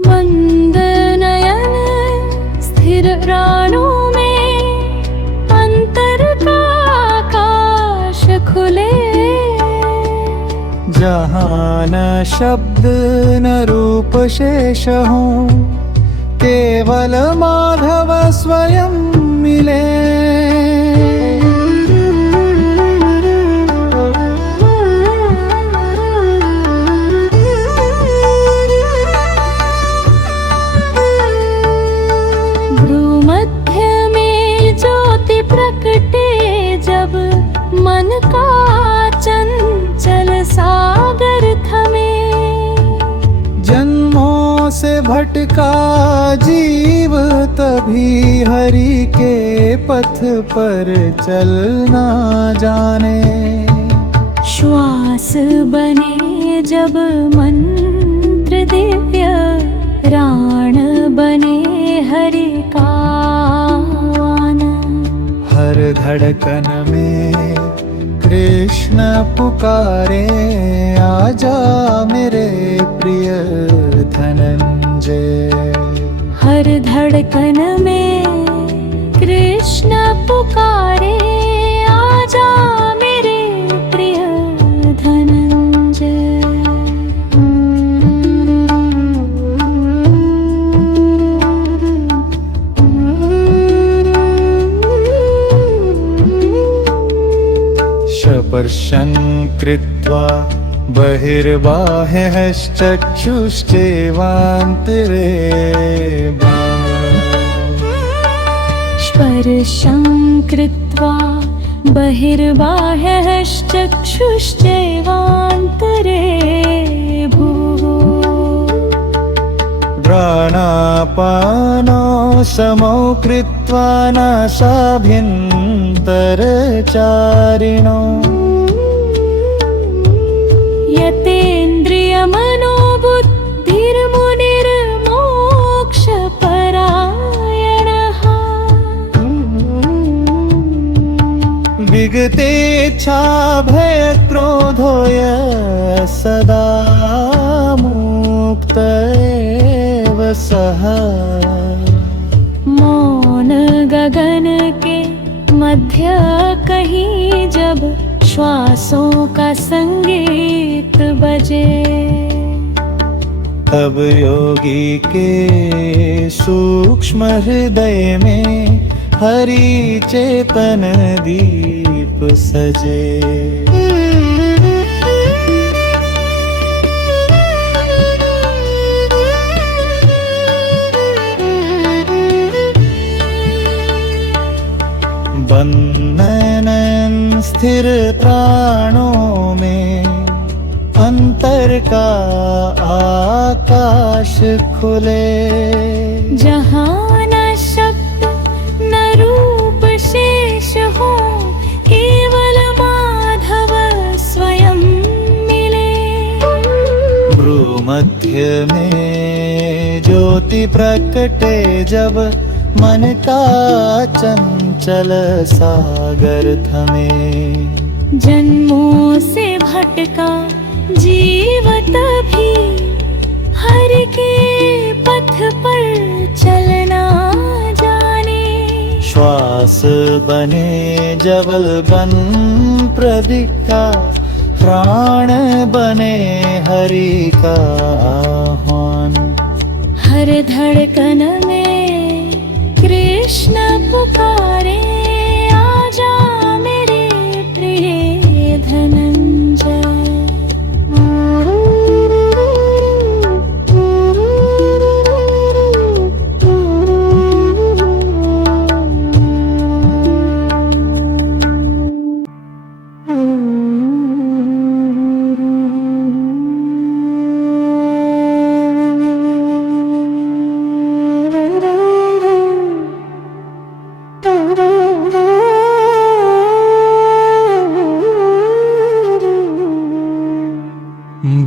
मंद नयन स्थिर प्राणों में अंतर का आकाश खुले। जहाँ न शब्द न रूप शेष हो, केवल माधव स्वयं मिले। भ्रूमध्य में ज्योति प्रकटे जब, मन का चंचल सागर थमे। जन्मों से भटका जीव तभी हरि के पथ पर चलना जाने। श्वास बने जब मंत्र दिव्य, प्राण बने हरि का वान। हर धड़कन में कृष्ण पुकारे, आजा मेरे प्रिय धनंजय। हर धड़कन में कृष्ण पुकारे, आजा मेरे प्रिय धनंजय। शपर्शन् कृत्वा बहिर्बाह्यश्चक्षुश्चैवान्तरे स्पर्शं कृत्वा बहिर्बाह्यश्चक्षुश्चैवान्तरे भुवो। प्राणापानो समौ कृत्वा नासाभ्यन्तरचारिणौ। विगते इच्छा भय क्रोधोय सदा मुक्त एव सः। मौन गगन के मध्य कहीं जब श्वासों का संगीत बजे, तब योगी के सूक्ष्म हृदय में हरि चेतन दीप सजे। बंधन स्थिर प्राणों में अंतर का आकाश खुले, जहाँ न शब्द न रूप शेष हो, केवल माधव स्वयं मिले। भ्रूमध्य में ज्योति प्रकटे जब मन का चंचल सागर थमे। जन्मों से भटका जीव तभी हरि के पथ पर चलना जाने। श्वास बने जबल बन प्रतिज्ञा, प्राण बने हरि का आह्वान। हर धड़कन में कृष्ण पुकारे, आजा मेरे प्रिय धनंजय।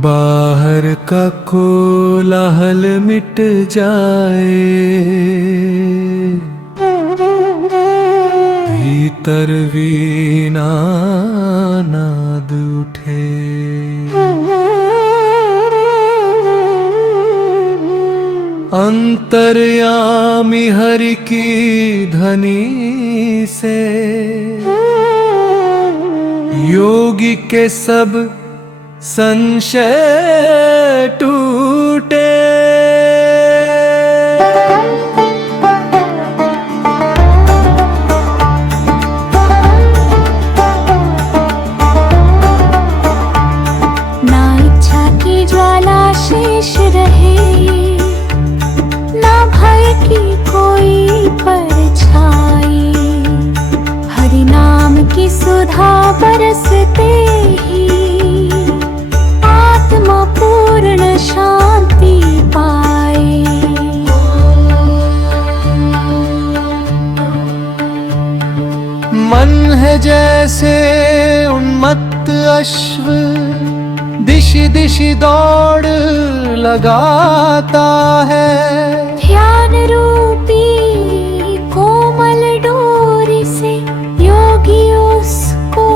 बाहर का कोलाहल मिट जाए, भीतर वीणा नाद उठे। अंतर्यामी हरि की ध्वनि से योगी के सब संशय टूटे। ना इच्छा की ज्वाला शेष रहे, ना भय की कोई परछाई। हरि नाम की सुधा बरसते ही आत्मा पूर्ण शांति पाए। मन है जैसे उन्मत्त अश्व, दिशि दिशि दौड़ लगाता है। ध्यान रूपी कोमल डोरी से योगी उसको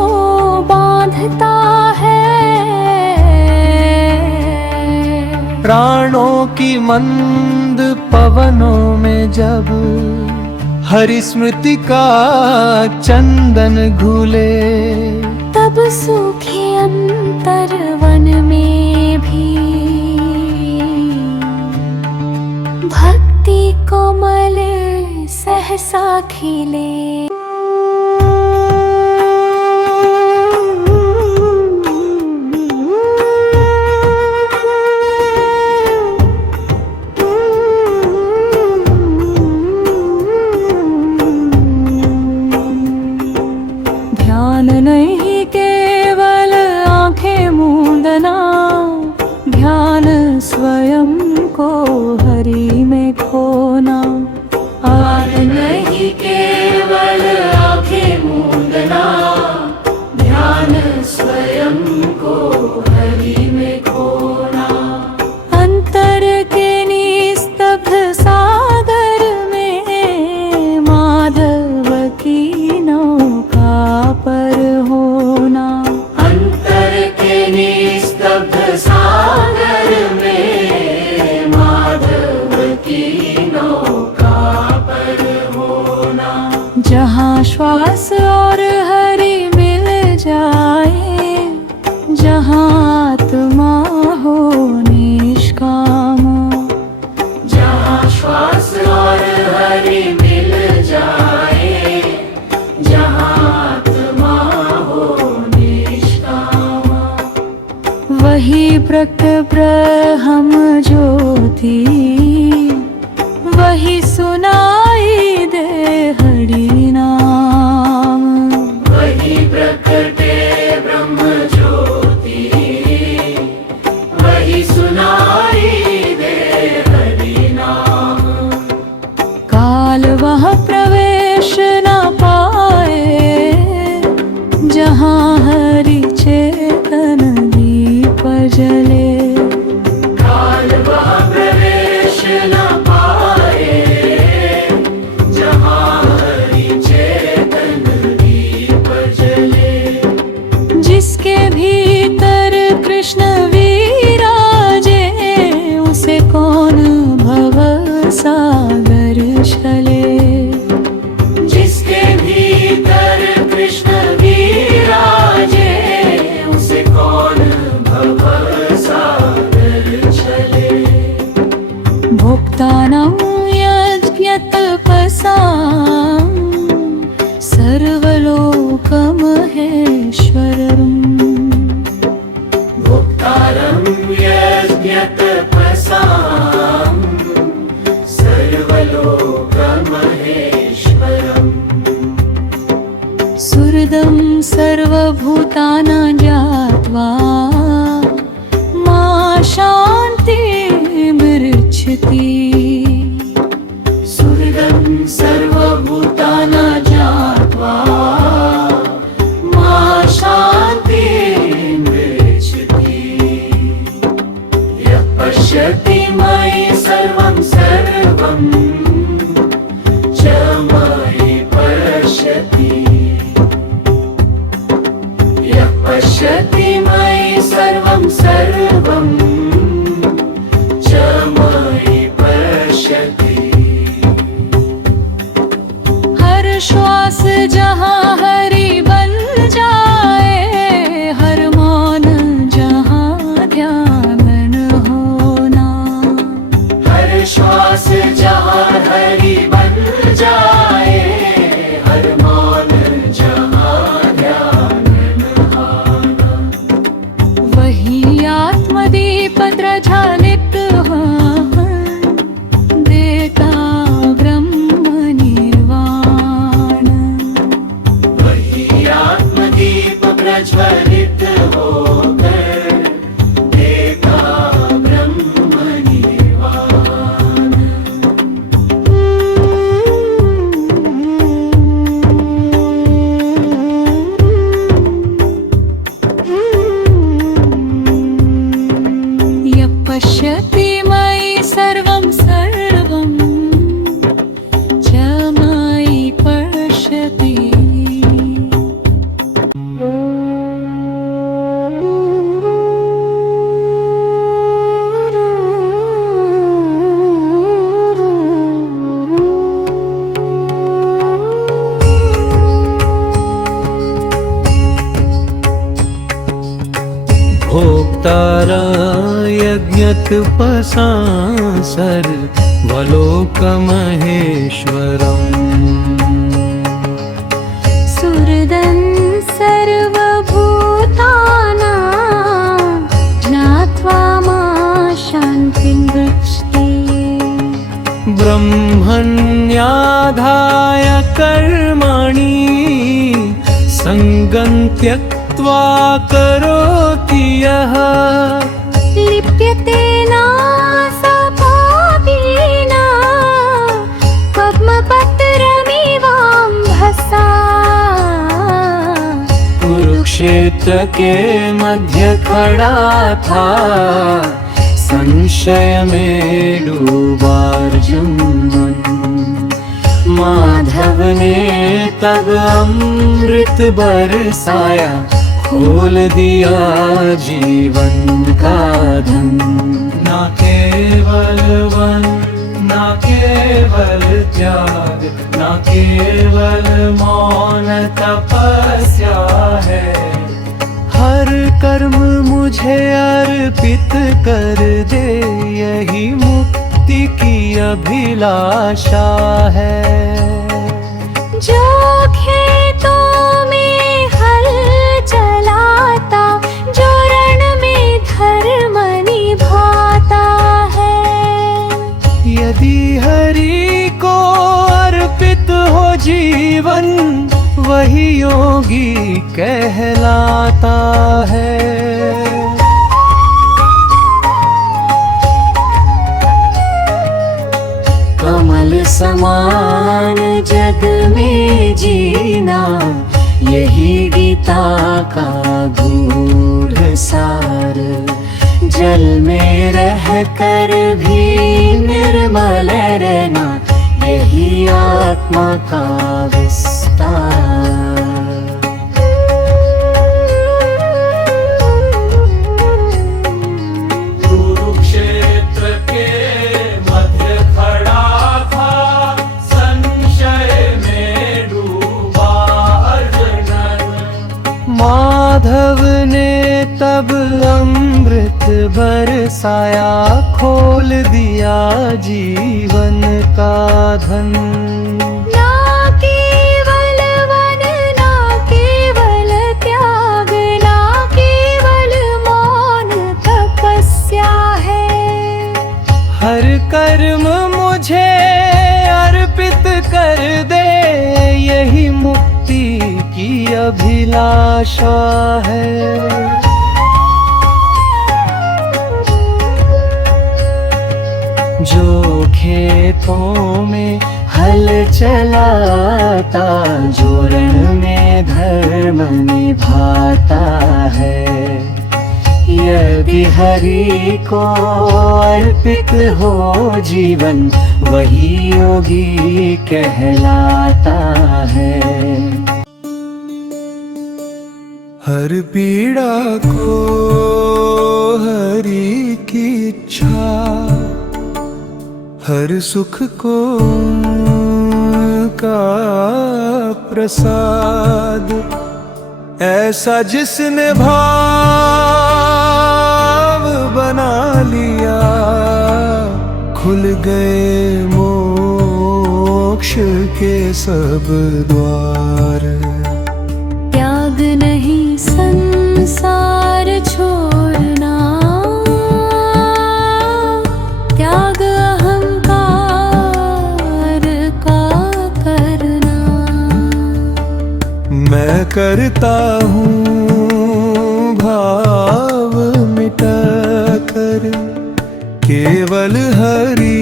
बांधता है। प्राणों की मंद पवनों में जब हरि स्मृति का चंदन घुले, तब सूखे अंतर वन में भी भक्ति कोमल सहसा खिले। ध्यान नहीं केवल आंखें मूंदना, ध्यान स्वयं को हरि में खोना। ध्यान नहीं केवल आंखें मूंदना, ध्यान स्वयं को हरि में खोना। अंतर के निस्तब्ध सागर में माधव की नौका पर प्रकट ब्रह्म ज्योति, वही सुनाई दे हरि नाम। वही प्रकटे ब्रह्म ज्योति, वही सुनाई दे हरि नाम। काल वह प्रवेश न पाए, जहाँ हरि चेतन दीप जले। काल वह प्रवेश न पाए, जहाँ हरि चेतन दीप जले। जिसके भीतर कृष्ण विराजे, उसे कौन भव सागर चले। जिसके भीतर कृष्ण विराजे, उसे कौन भव सागर चले। भोक्तानां यज्ञतपसां सर्वलोकमहेश्वरम्। भोक्तारं यज्ञतपसां सर्वलोकमहेश्वरम्। सुहृदं सर्वभूतानां ज्ञात्वा मा शान्तिमिच्छति। सुहृदं सर्वभूतानां ज्ञात्वा मा शान्तिमिच्छति। यः पश्यति मयि सर्वं सर्वं च मयि पश्यति। यः पश्यति मयि सर्वं सर्वं च मयि पश्यति। हर श्वास जहाँ हरि बन जाए, हर मौन जहाँ ध्यान होना। हर श्वास जहाँ हरि बन जाए, हर मौन जहाँ ध्यान आना। वही आत्मदीप प्रज्वलित हो, देता ब्रह्म निर्वाण। वही आत्मदीप प्रज्वलित होकर देता ब्रह्म निर्वाण। यः पश्यति मयि सर्वं सर्वं च मयि पश्यति। भोक्तारा यज्ञतपसां सर्वलोकमहेश्वरम्। सुहृदं सर्वभूतानां ज्ञात्वा मा शान्तिं वृष्टि। ब्रह्मण्याधाय कर्माणि सङ्गं त्यक्त्वा करोति यः। लिप्यते नासपापीना पद्मपत्रमिवाम्भसा। कुरुक्षेत्र के मध्य खड़ा था, संशय में डूबा अर्जुन। माधव ने तब अमृत बरसाया, खोल दिया जीवन का धन। ना केवल वन, ना केवल त्याग, ना केवल मौन तपस्या है। हर कर्म मुझे अर्पित कर दे, यही मुक्ति की अभिलाषा है। जो खेतों में हल चलाता, जो रण में धर्म कहलाता है। कमल समान जग में जीना, यही गीता का गूढ़ सार। जल में रह कर भी निर्मल रहना, यही आत्मा का विस्तार। कुरुक्षेत्र के मध्य खड़ा था, संशय में डूबा अर्जुनन। माधव ने तब अमृत बरसाया, खोल दिया जीवन का धन। ना केवल वन, ना केवल त्याग, ना केवल मौन तपस्या है। हर कर्म मुझे अर्पित कर दे, यही मुक्ति की अभिलाषा है। जो खेतों में हल चलाता, जो रण में धर्म निभाता है, यदि हरि को अर्पित हो जीवन, वही योगी कहलाता है। हर पीड़ा को हरि की इच्छा, हर सुख को का प्रसाद। ऐसा जिसने भाव बना लिया, खुल गए मोक्ष के सब द्वार। त्याग नहीं संसार छोड़ना, त्याग मैं करता हूँ भाव मिटा कर, केवल हरि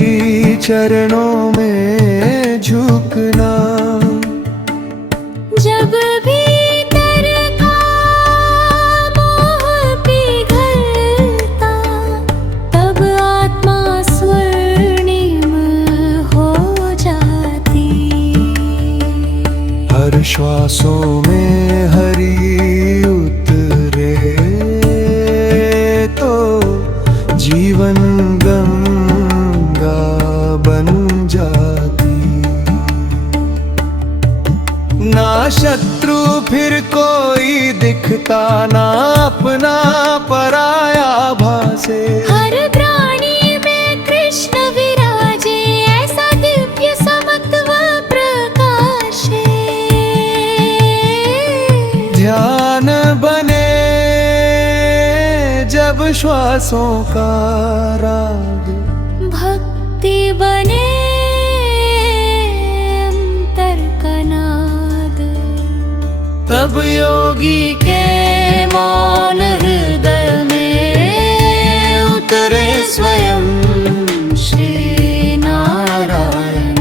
चरणों में झुकना। जब भीतर का मोह पिघलता, तब आत्मा स्वर्णिम हो जाती। हर श्वासों में हरि उतरे तो जीवन गंगा बन जाती। ना शत्रु फिर कोई दिखता, ना अपना पराया भासे। हर प्राणी में कृष्ण विराजे, ऐसा दिव्य समत्व प्रकाशे। ध्यान बने जब श्वासों का राग, भक्ति बने अंतर का नाद। तब योगी के मौन हृदय में उतरे स्वयं श्री नारायण।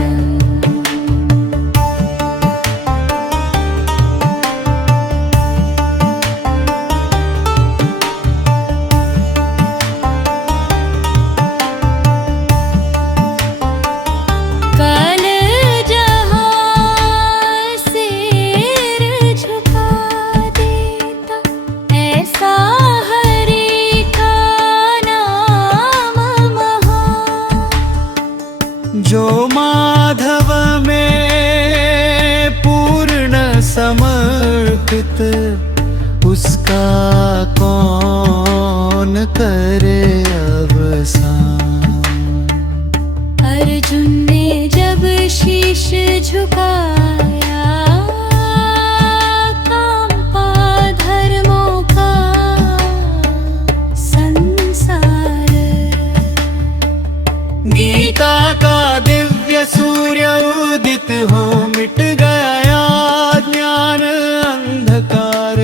कल जहाँ सिर झुका देता, ऐसा हरि का नाम महान। जो माधव में पूर्ण समर्पित, उसका कौन करे अवसान। अर्जुन ने जब शीश झुकाया, कांपा धर्मों का संसार। गीता का दिव्य सूर्य उदित हो, मिट गया ज्ञान अंधकार।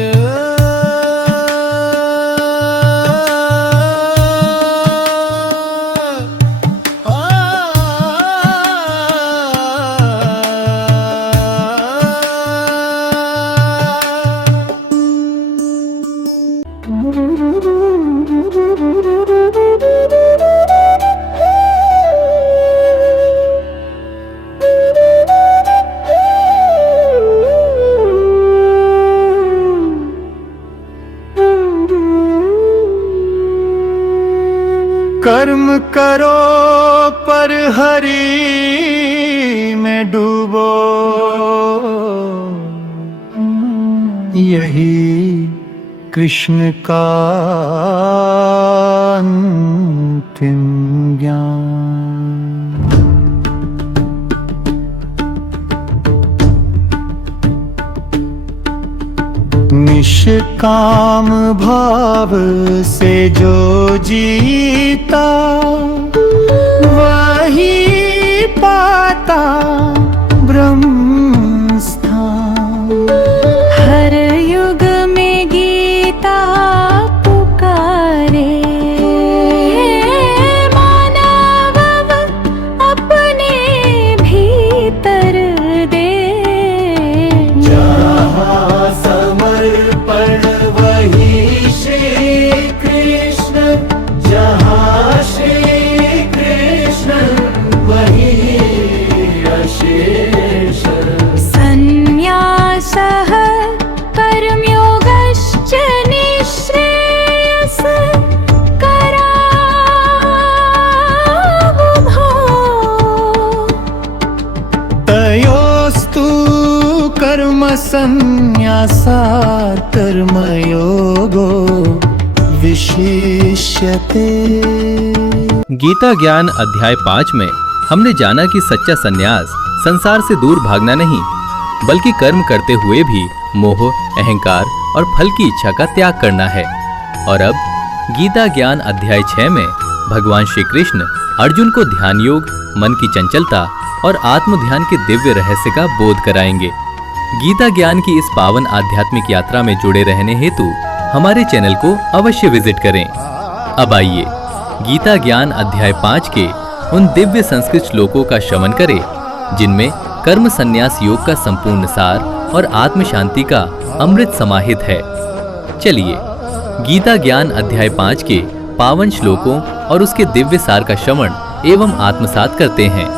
कर्म करो पर हरि में डूबो, यही कृष्ण का अंतिम ज्ञान। निष्काम भाव से जो जीता वही पाता ब्रह्म स्थान। हर युग में गीता पुकारे, मानव अपने भीतर दे। जहाँ समर्पण वही श्री कृष्ण, जहाँ श्री कृष्ण वही अशेष। संन्यासः कर्मयोगश्च निःश्रेयस करावुभो। तयोस्तु कर्म संन्यासात् कर्मयोगो विशिष्यते। गीता ज्ञान अध्याय 5 में हमने जाना कि सच्चा सन्यास संसार से दूर भागना नहीं, बल्कि कर्म करते हुए भी मोह, अहंकार और फल की इच्छा का त्याग करना है। और अब गीता ज्ञान अध्याय 6 में भगवान श्री कृष्ण अर्जुन को ध्यान योग, मन की चंचलता और आत्म ध्यान के दिव्य रहस्य का बोध कराएंगे। गीता ज्ञान की इस पावन आध्यात्मिक यात्रा में जुड़े रहने हेतु हमारे चैनल को अवश्य विजिट करें। अब आइए गीता ज्ञान अध्याय 5 के उन दिव्य संस्कृत श्लोकों का श्रवण करें जिनमें कर्म संन्यास योग का संपूर्ण सार और आत्म शांति का अमृत समाहित है। चलिए गीता ज्ञान अध्याय 5 के पावन श्लोकों और उसके दिव्य सार का श्रवण एवं आत्मसात करते हैं।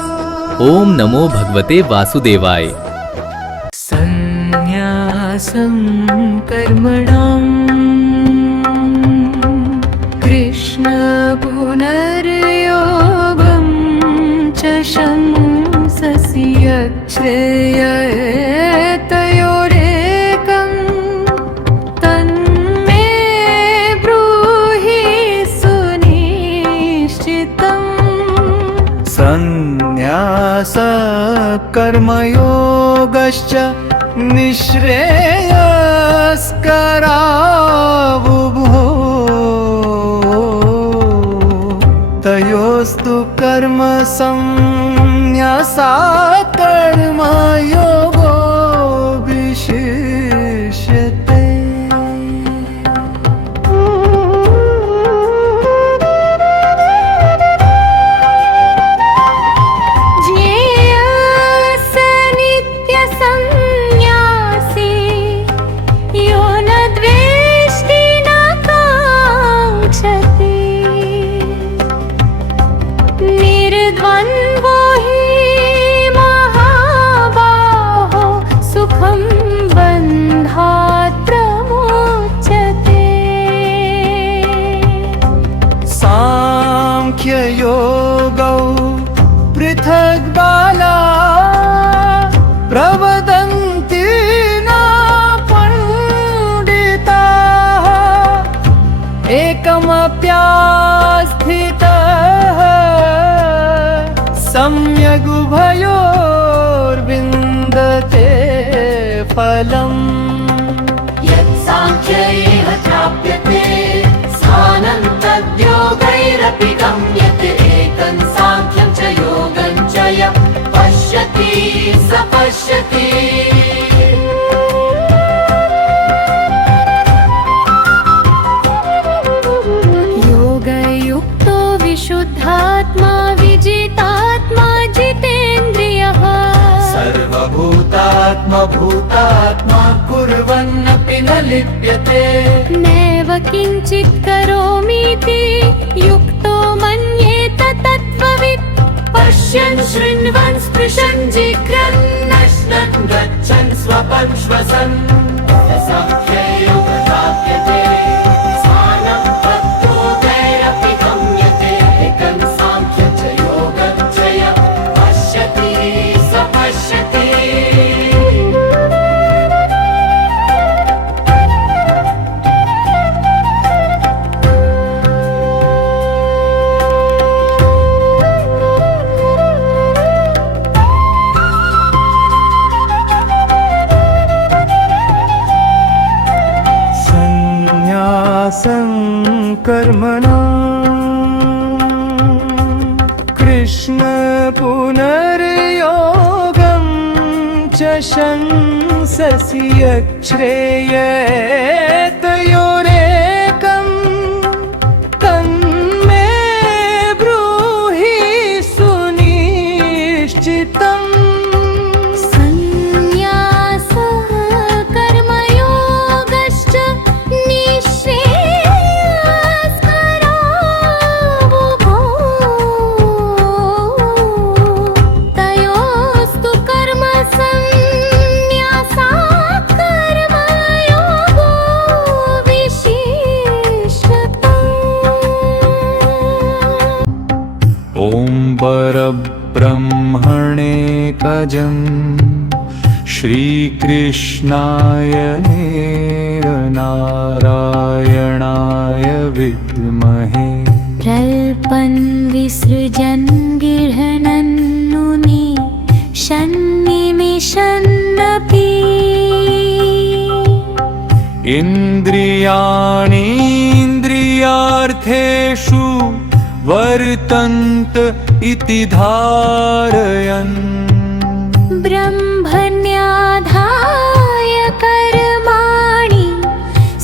ओम नमो भगवते वासुदेवाय। संन्यासं कर्मणां कृष्ण पुनर्योगं च शंससि यच्छ्रेयतयोरेकं तन्मे ब्रूहि सुनिश्चितम्। संन्यास कर्मयोगश्च निःश्रेयस्करावुभो। तयोस्तु कर्म संन्यासात् कर्मयोगो विशिष्यते। योगौ पृथग् बाला प्रवदन्ति न पंडिताः। एकमप्यास्थितः सम्यग् उभयोर्विन्दते फलम्। यत्साङ्ख्यैः प्राप्यते स्थानं तद्योगैरपि गम्यते। एकं साङ्ख्यं च योगं च यः पश्यति स पश्यति। योगयुक्तो विशुद्धात्मा विजितात्मा जितेन्द्रियः। सर्वभूतात्मा आत्मभूतात्मा कुर्वन्नपि न लिप्यते नैव किञ्चित् करोमीति युक्तो मन्येत तत्त्ववित् पश्यन् शृण्वन् स्पृशन् जिघ्रन् नश्नन् गच्छन् स्वपन् श्वसन् सांख्ये योगप्राप्यते स्थानं तत्त्वोदैरपि गम्यते एकं सांख्यं च योगं च यः पश्यति स पश्यति कर्मणां कृष्ण पुनर्योगं च शंससि यच्छ्रेयतयोरेकं तन्मे ब्रूहि सुनिश्चितम् संन्यासः कर्मयोगश्च निःश्रेयस्करावुभौ तयोस्तु कर्मसन्न्यासात् कर्मयोगो विशिष्यते। ॐ परब्रह्मणेकजं श्रीकृष्णाय नारायणाय विद्महे प्रल्पन् विसृजन् गृह्णन्नुनि शन्निमिषन्नपि इन्द्रियाणीन्द्रियार्थेषु वर्तन्त इति धारयन् ब्रह्मण्याधाय कर्माणि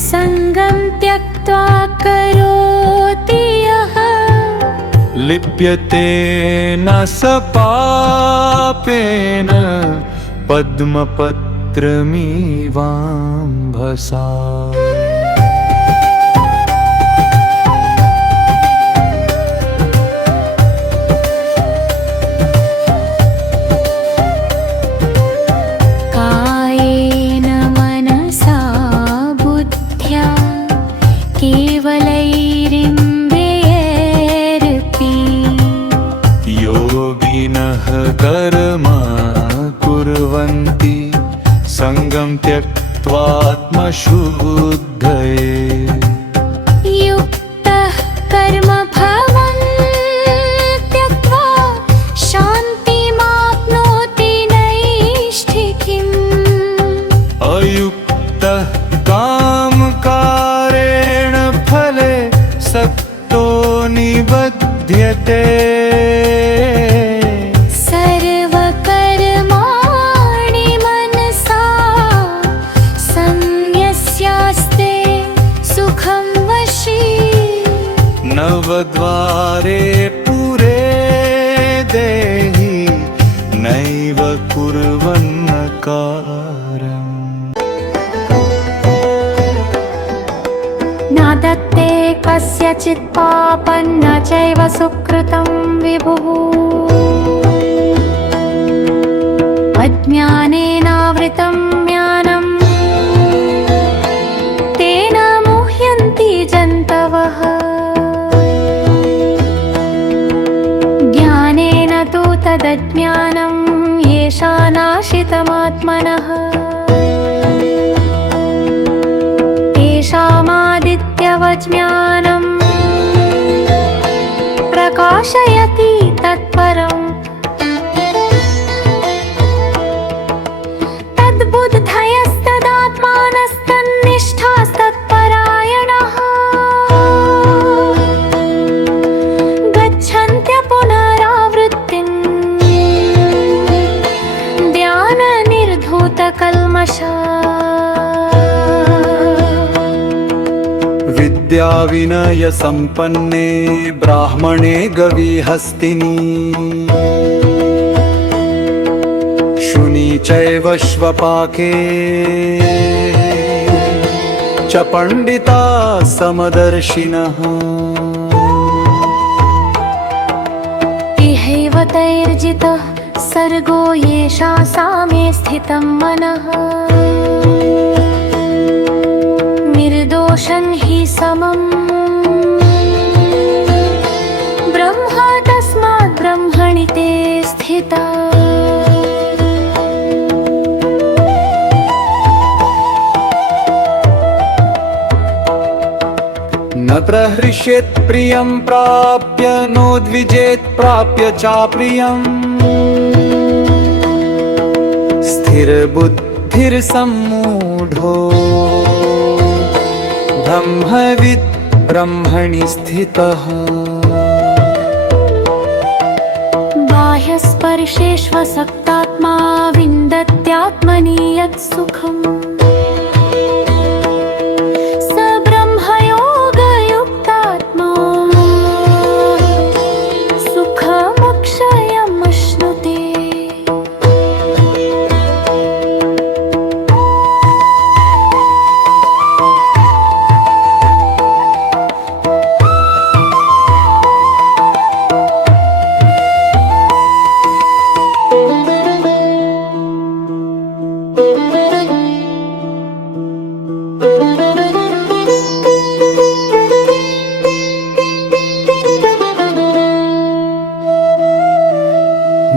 सङ्गं त्यक्त्वा करोति यः लिप्यते न स पापेन पद्मपत्रमिवाम्भसा कायेन मनसा बुद्ध्या केवलैरिन्द्रियैरपि योगिनः कर्म कुर्वन्ति सङ्गं त्यक्त्वात्मशुद्धये युक्तः कर्मफलं त्यक्त्वा शान्तिमाप्नोति नैष्ठिकीम् अयुक्तः कामकारेण फले सक्तो निबध्यते सर्वकर्माणि मनसा संन्यस्यास्ते सुखं वशी नवद्वारे पुरे देहि नैव कुर्वन्न कार्यम् न दत्ते कस्यचित् पापं न चैव सुकृतं विभुः अज्ञानेनावृतं ज्ञानं तेन मुह्यन्ति जन्तवः ज्ञानेन तु तदज्ञानं येषानाशितमात्मनः तेषामादित्यवज्ञानं प्रकाशयति तत्परम् तद्बुद्धयस्तदात्मानस्तन्निष्ठास्तत्परायणः गच्छन्त्य पुनरावृत्तिं ध्याननिर्धूतकल्मषा विद्याविनयसम्पन्ने ब्राह्मणे गविहस्तिनि शुनि चैव श्वपाके च पंडिता समदर्शिनः इहैव तैर्जितः सर्गो येषा सामे स्थितं मनः निर्दोषं हि समम् ब्रह्म तस्मात् ब्रह्मणि ते स्थिता न प्रहृष्येत् प्रियं प्राप्य नोद्विजेत् प्राप्य चाप्रियम् स्थिरबुद्धिर्सम्मूढो ब्रह्मविद् ब्रह्मणि स्थितः बाह्यस्पर्शेष्वसक्तात्मा विन्दत्यात्मनि यत् सुखम् स ब्रह्मयोगयुक्तात्मा सुखमक्षयमश्नुते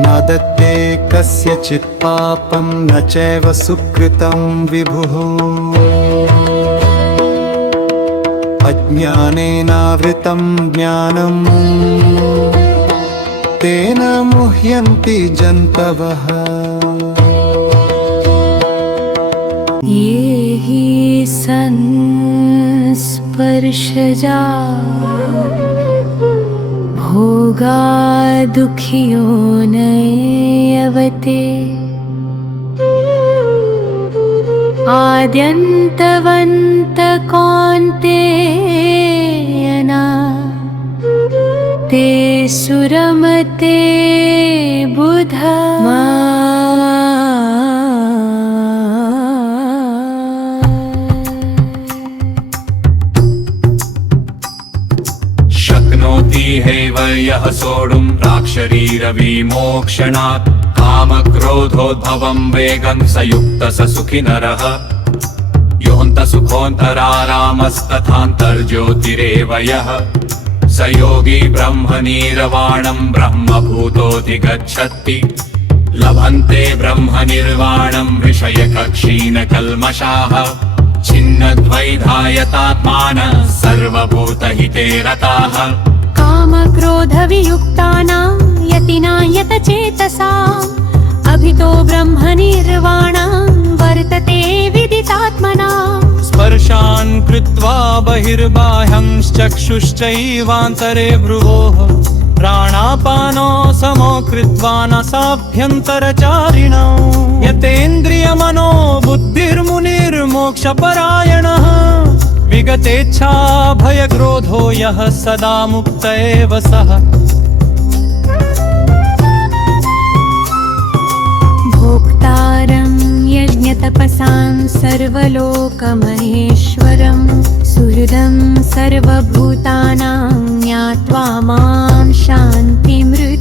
न दत्ते कस्यचित् पापं न चैव सुकृतं विभुः अज्ञानेनावृतं ज्ञानं तेन मुह्यन्ति जन्तवः ये हि संस्पर्शजा भोगा दुखियो नयवते आद्यन्तवन्त कौन्तेयना ते सुरमते बुधमा शक्नोति हैव यः सोढुं प्राक्शरीरविमोक्षणात् कामक्रोधोद्भवं वेगं स युक्तः स सुखी नरः योऽन्तसुखोऽन्तरारामस्तथान्तर्ज्योतिरेव यः स योगी ब्रह्मनिर्वाणं ब्रह्मभूतोऽधिगच्छति लभन्ते ब्रह्मनिर्वाणं विषयकक्षीणकल्मषाः छिन्नद्वैधायतात्मानः सर्वभूतहिते रताः कामक्रोधवियुक्तानां यतिनां यतचेतसाम् अभितो ब्रह्मनिर्वाणं वर्तते विदितात्मनाम् स्पर्शान् कृत्वा बहिर्बाह्यंश्चक्षुश्चैवान्तरे भ्रुवोः प्राणापानो समो कृत्वा न साभ्यन्तरचारिणौ यतेन्द्रियमनो बुद्धिर्मुनिर्मोक्षपरायणः विगतेच्छा भयक्रोधो यः सदा मुक्त एव सः भोक्तारं यज्ञतपसां सर्वलोकमहेश्वरं सुहृदं सर्वभूतानां ज्ञात्वा मां शान्तिमृत्